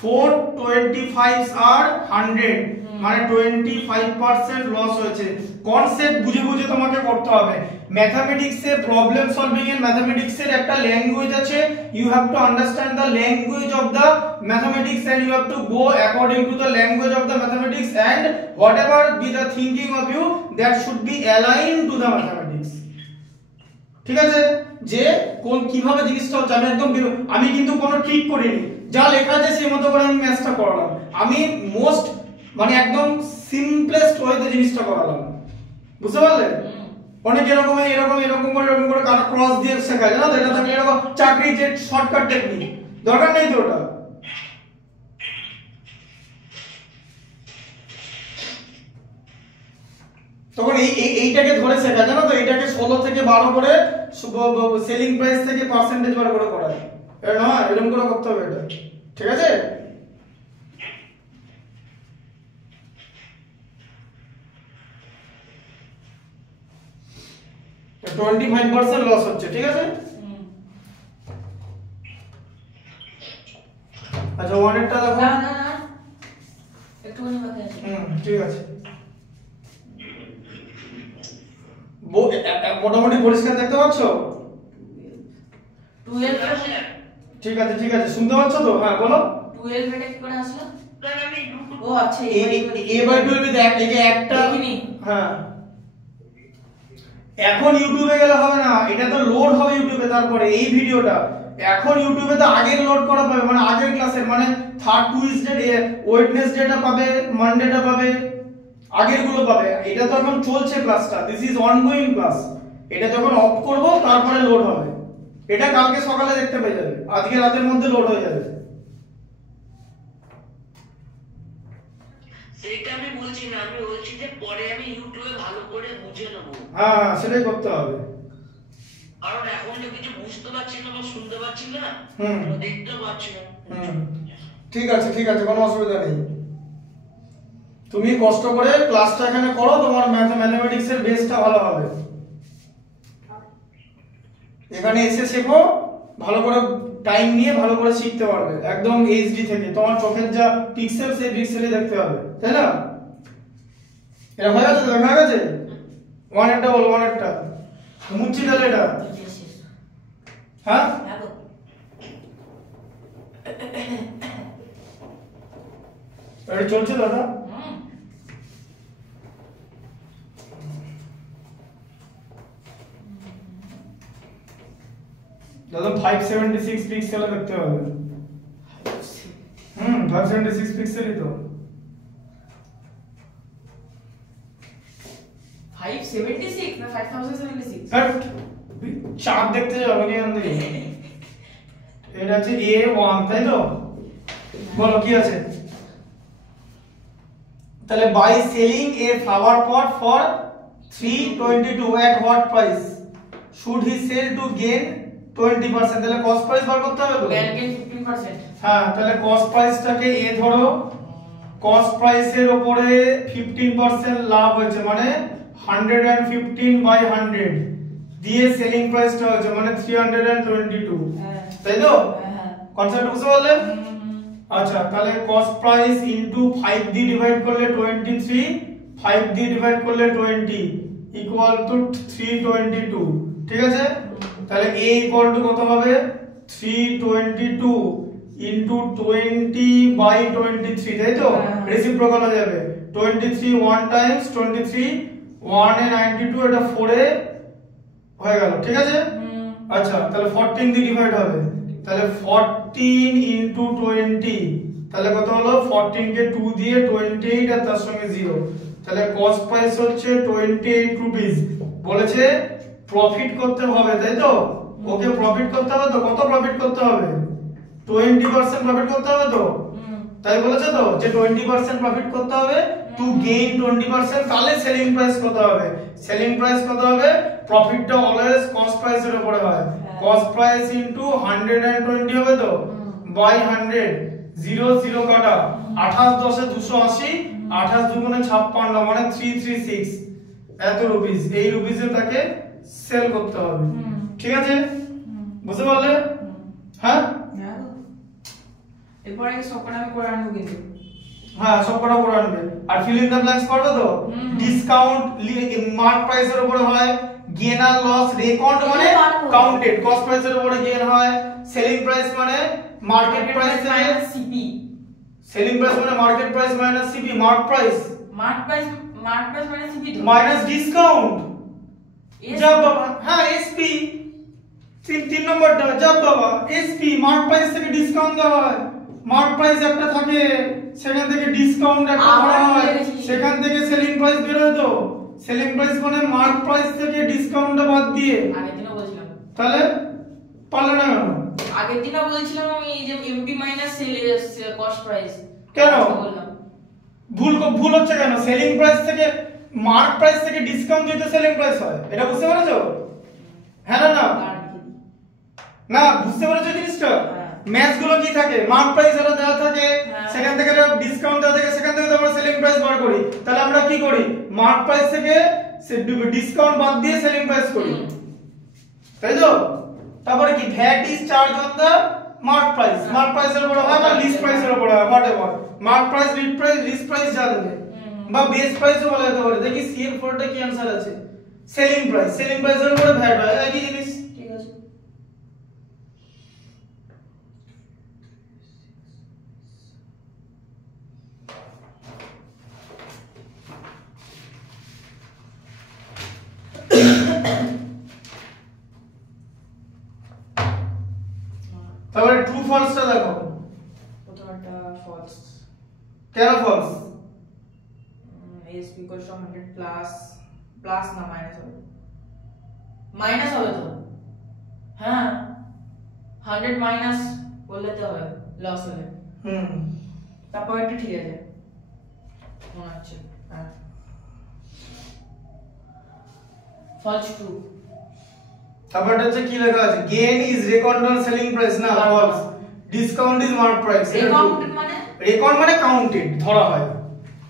4 25s আর 100, মানে 25% লস হয়েছে। কনসেপ্ট বুঝে বুঝে তোমাকে করতে হবে। ম্যাথমেটিক্সে প্রবলেম সলভিং এর ম্যাথমেটিক্সের একটা ল্যাঙ্গুয়েজ আছে, you have to understand the language of the mathematics and you have to go according to the language of the mathematics and whatever be the thinking of you that should be align to the mathematics, ঠিক আছে। যে কোন কিভাবে জিনিসটা হচ্ছে আমি কিন্তু কোনো ট্রিক করিনি, যা লেখা আছে সেই মতো করে আমি ম্যাথটা করালাম। আমি মোস্ট মানে একদম সিম্পলেস্ট ওয়েতে জিনিসটা করালাম, বুঝতে পারলে? অনেক এরকম করে ক্রস দিয়ে শেখায়, জানো তো? এটা তো এরকম চাকরি যে শর্টকাট টেকনিক, দরকার নেই তো ওটা। তখন এইটাকে ধরে শেখা, জানো তো? এইটাকে 16 থেকে 12 করে সেলিং প্রাইস থেকে পার্সেন্টেজ বার করে করায়। এটা না, এরকম করে করতে হবে এটা, ঠিক আছে। তো 25% লস হচ্ছে, ঠিক আছে। আচ্ছা ওয়ানেরটা দেখো। না না না একটুখানি বাকি আছে। ঠিক আছে। মোটামুটি পরিষ্কার দেখতে পাচ্ছ? 12 ঠিক আছে শুনতে পাচ্ছ তো? হ্যাঁ বলো। 12 এটা কি করে আসলো? স্যার আমি দুটো ও আচ্ছা a/12 দেখ এই যে একটা দেখিনি। হ্যাঁ এখন ইউটিউবে গেলে হবে না, এটা তো লোড হবে ইউটিউবে, তারপরে এই ভিডিওটা এখন ইউটিউবে তো আগের লোড করা পাবে, মানে আগের ক্লাসের, মানে থার্ড টুইসডে ওয়েডনেসডেটা পাবে, মানডেটা পাবে, আগের গুলো পাবে। এটা তো এখন চলছে ক্লাসটা, দিস ইজ অনগোয়িং ক্লাস। এটা যখন অফ করব তারপরে লোড হবে। এটা কালকে সকালে দেখতে পেয়ে যাবে, আজকে রাতের মধ্যে লোড হয়ে যাবে। সেটা আমি বলছি না, আমি বলছি যে পরে আমি ইউটিউবে ভালো করে বুঝে নেবো। হ্যাঁ সেটাই করতে হবে। কারণ এখন তো কিছু বুঝতে পারছি না বা শুনতে পাচ্ছি না, দেখতে পাচ্ছি না। ঠিক আছে ঠিক আছে, কোনো অসুবিধা নেই। তুমি কষ্ট করে ক্লাসটা এখানে করো, তোমার ম্যাথমেটিক্স এর বেসটা ভালো হবে। এখানে এসে শেখো, ভালো করে টাইম নিয়ে ভালো করে শিখতে পারবে, একদম এইচডি থেকে। তোমার চোখের যা পিক্সেল সেই পিক্সেলই দেখতে হবে, তাই না? এটা হয়ে গেছে, দেখা গেছে। ওয়ান একটা বল, ওয়ান একটা মুচ্ছি তাহলে এটা। হ্যাঁ এটা চলছে দাদা। দাদা 576 পিক্সেলে দেখতে হবে। 576 পিক্সেলই তো। 576 না 5076? হ্যাট চার্ট দেখতে যাবো কি এখান থেকে? এটা হচ্ছে A1 তাই তো? বলো কি আছে? তাহলে by selling a flower pot for 322 at what price should he sell to gain 20%? তাহলে কস্ট প্রাইস বার করতে হবে তো। gain 15%। হ্যাঁ তাহলে কস্ট প্রাইসটাকে এ ধরো, কস্ট প্রাইসের উপরে 15% লাভ হয়েছে, মানে 115 বাই 100 দিয়ে সেলিং প্রাইসটা হয়েছে, মানে 322, তাই তো? কনসেপ্ট বুঝতে পারলে? আচ্ছা তাহলে কস্ট প্রাইস ইনটু 5 দিয়ে ডিভাইড করলে 23, 5 দিয়ে ডিভাইড করলে 20 ইকুয়াল টু 322, ঠিক আছে? তাহলে a ইকুয়াল টু কত হবে? 322 ইনটু 20 বাই 23, তাই তো? রেসিপ্রোকাল হয়ে যাবে। 23 1 টাইমস 23 1 এ 92, এটা 4 এ হয়ে গেল, ঠিক আছে? আচ্ছা তাহলে 14 দিয়ে ডিভাইড হবে, তাহলে 14 ইনটু 20, তাহলে কত হলো? 14 কে 2 দিয়ে 28 আর তার সঙ্গে 0, তাহলে কস্ট প্রাইস হচ্ছে 28 রুপিস। বলেছে প্রফিট করতে হবে, তাই তো? ওকে প্রফিট করতে হবে তো। কত প্রফিট করতে হবে? 20% প্রফিট করতে হবে তো, তাই বলেছে তো যে 20% প্রফিট করতে হবে টু গেইন 20%। তাহলে সেলিং প্রাইস কত হবে? সেলিং প্রাইস কত হবে? প্রফিটটা অলওয়েজ কস্ট প্রাইসের উপরে হয়। কস্ট প্রাইস ইনটু 120 হবে তো, বাই 100, 0 0 কাটা, 28 10 এ 280, 28 দুগুণে 56, মানে 336 এত রুপিস। এই রুপিসে তাকে সেল করতে হবে, ঠিক আছে? বুঝতে পারলে? হ্যাঁ এরপরে সবকটা আমি করে আনবো কিন্তু। হ্যাঁ সবকটা করে আনবে। আর ফিল ইন দ্য ব্ল্যাঙ্কস করবে তো। ডিসকাউন্ট মার্ক প্রাইসের উপরে হয়, গেন আর লস রেকর্ড মানে কাউন্টেড, কস্ট প্রাইসের উপরে গেন হয়, সেলিং প্রাইস মানে মার্কেট প্রাইস থেকে সিপি, সেলিং প্রাইস মানে market price minus CP, mark price মানে সিপি তো মাইনাস ডিসকাউন্ট। যা বাবা, হ্যাঁ এসপি, তিন নম্বরটা যা বাবা, এসপি মার্ক প্রাইস থেকে ডিসকাউন্ট দেওয়া হয়। মার্ক প্রাইস একটা থাকে, সেখান থেকে ডিসকাউন্ট একটা করা হয়, সেখান থেকে সেলিং প্রাইস বের হয় তো। সেলিং প্রাইস মানে মার্ক প্রাইস থেকে ডিসকাউন্টটা বাদ দিয়ে। আগের দিনও বলছিলাম, তাহলে পারলে না কেন? আগের দিনও বলছিলাম আমি যে এমপি মাইনাস কস্ট প্রাইস। কেন বললাম? ভুল হচ্ছে কেন? সেলিং প্রাইস থেকে মার্ক প্রাইস থেকে ডিসকাউন্ট দিতে সেলিং প্রাইস হয়, এটা বুঝতে পেরেছো? হ্যাঁ না না না বুঝতে পেরেছো জিনিসটা? ম্যাথ গুলো কি থাকে? মার্ক প্রাইস এর দেওয়া থাকে, সেখান থেকে ডিসকাউন্ট দেওয়া থাকে, সেখান থেকে আমরা সেলিং প্রাইস বার করি। তাহলে আমরা কি করি? মার্ক প্রাইস থেকে ডিসকাউন্ট বাদ দিয়ে সেলিং প্রাইস করি, তাই তো? তারপরে কি VAT is charge on the mark price, mark প্রাইসের উপর হয় বা লিস্ট প্রাইসের উপর হয়, whatever. Mark price, list price যা দেবে বা বেস প্রাইসও বলা যেতে পারে। দেখি সি এর 4টা কি आंसर আছে? সেলিং প্রাইস, সেলিং প্রাইসের উপরে ভ্যাট হয়, একই জিনিস, ঠিক আছে? ইকুয়াল টু 100 প্লাস প্লাস না মাইনাস হবে তো হ্যাঁ 100 মাইনাস বললে তো হবে লস হলে তারপর একটু ঠিক আছে মনে হচ্ছে হ্যাঁ ফলস ট্রু তারপর হচ্ছে কি লেখা আছে gain is record on selling price না ফলস discount is mark price record মানে কাউন্টেড ধরা হয়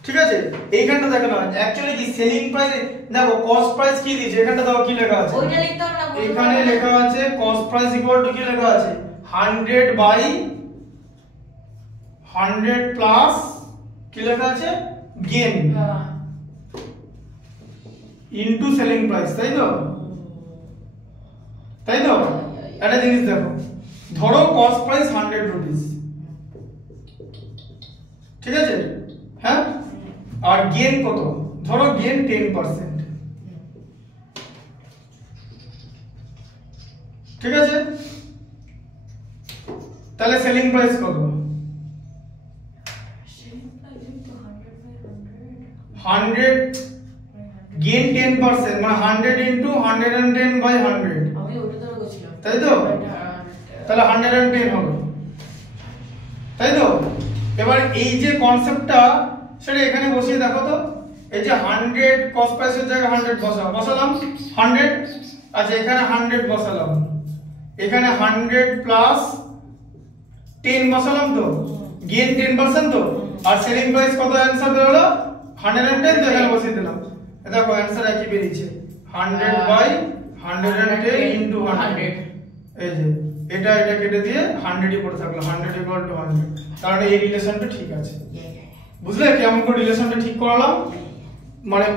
ঠিক আছে এইখানটা দেখো না অ্যাকচুয়ালি কি সেলিং প্রাইস দেখো কস্ট প্রাইস কি দিয়েছে এখানটা দেখো কি লেখা আছে ওইটা লিখতে হবে না এখানে লেখা আছে কস্ট প্রাইস ইকুয়াল টু কি লেখা আছে 100 বাই 100 প্লাস কি লেখা আছে গেইন ইনটু সেলিং প্রাইস তাই তো একটা জিনিস দেখো ধরো কস্ট প্রাইস 100 রুপিস ঠিক আছে হ্যাঁ আর গেইন কত ধরো গেইন 10% ঠিক আছে তাহলে সেলিং প্রাইস কত 100 গেইন 10% মানে 100 ইনটু 110 বাই 100 আমি ওটা তো বলছিলাম তাই তো তাহলে 110 হবে তাই তো এবার এই যে কনসেপ্টটা সেটা এখানে বসিয়ে দেখো তো এই যে 100 কস্ট প্রাইসের জায়গায় 100 বসালাম 100 আচ্ছা এখানে 100 বসালাম এখানে 100 প্লাস 10 বসালাম তো গেইন 10% তো আর সেলিং প্রাইস কত অ্যানসার বের হলো 110 তো এখানে বসিয়ে দিলাম দেখো অ্যানসার একই বেরিয়েছে 100 বাই 110 ইনটু 100 এই যে এটা কেটে দিয়ে 100 ই পড়ে থাকলো 100 ইকুয়াল টু 100 তাহলে এই রিলেশনটা ঠিক আছে বুঝলে কেমন করে রিলেশনটা ঠিক করালাম মানে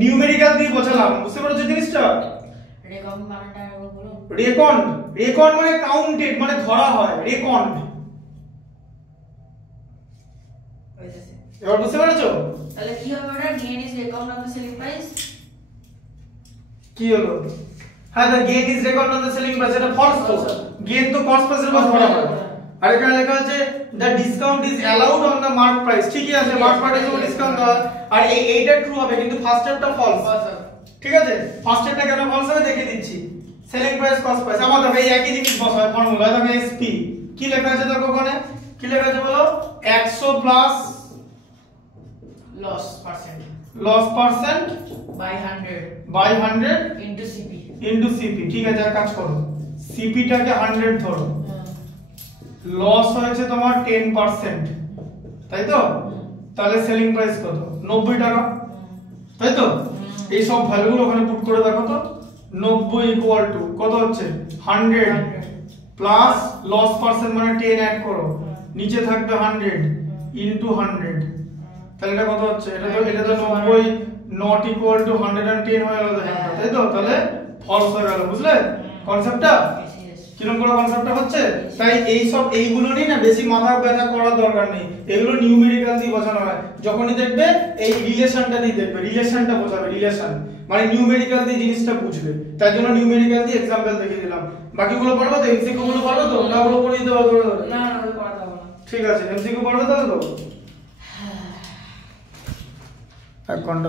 নিউমেরিক্যাল দিয়ে বোঝালাম বুঝতে পারছো জিনিসটা রেকর্ড মানেটা বলো রেকর্ড মানে কাউন্টেড মানে ধরা হয় রেকর্ড হইছে এবার বুঝতে পেরেছো তাহলে কি হবে ওটা gain is record on the selling price কি হলো হ্যাঁ the gain is record on the selling price এটা ফলস তো গেইন তো কস্ট প্রাইসের উপর ধরা হয় আর এখানে লেখা আছে the discount is allowed on the mark price ঠিকই আছে মার্ক প্রাইসের উপর ডিসকাউন্ট দেওয়া আর এইটা ট্রু হবে কিন্তু ফার্স্ট স্টেপটা ফলস ঠিক আছে ফার্স্ট স্টেপটা কেন ফলস হবে দেখিয়ে দিচ্ছি সেলিং প্রাইস কস্ট প্রাইস আমার দেখো এই একই জিনিস বসায় ফর্মুলা দেখো এসপি কি লেখা আছে দেখো ওখানে কি লেখা আছে বলো 100 plus loss percent by 100 into CP ঠিক আছে আর কাজ করো সিপিটাকে 100 ধরো লস হয়েছে তোমার 10% তাই তো তাহলে সেলিং প্রাইস কত 90 টাকা তাই তো এই সব ভ্যালুগুলো ওখানে পুট করে দেখো তো 90 ইকুয়াল টু কত হচ্ছে 100 প্লাস লস পার্সেন্ট মানে 10 অ্যাড করো নিচে থাকবে 100 ইনটু 100 তাহলে এটা কত হচ্ছে এটা তো 90 নট ইকুয়াল টু 110 হয়ে গেল তাই তো তাহলে ফলস হয়ে গেল বুঝলে কনসেপ্টটা কিরকম করে কনসেপ্টটা হচ্ছে তাই এইগুলো নিয়ে না বেশি মাথা ব্যথা করার দরকার নেই এগুলো নিউমেরিক্যাল দিয়ে বোঝানো হয় যখনই দেখবে এই রিলেশনটা দিয়ে দেখবে রিলেশনটা বোঝাবে রিলেশন মানে নিউমেরিক্যাল দিয়ে জিনিসটা বুঝবে তাই জন্য নিউমেরিক্যাল দিয়ে एग्जांपल দেখিয়ে দিলাম বাকিগুলো পড়বে তো এমসিকিউ গুলো পড়বে তো না ওগুলো পড়ে দিতে হবে না ওগুলো পড়াতে হবে না ঠিক আছে এমসিকিউ পড়বে তাহলে তো এক ঘন্টা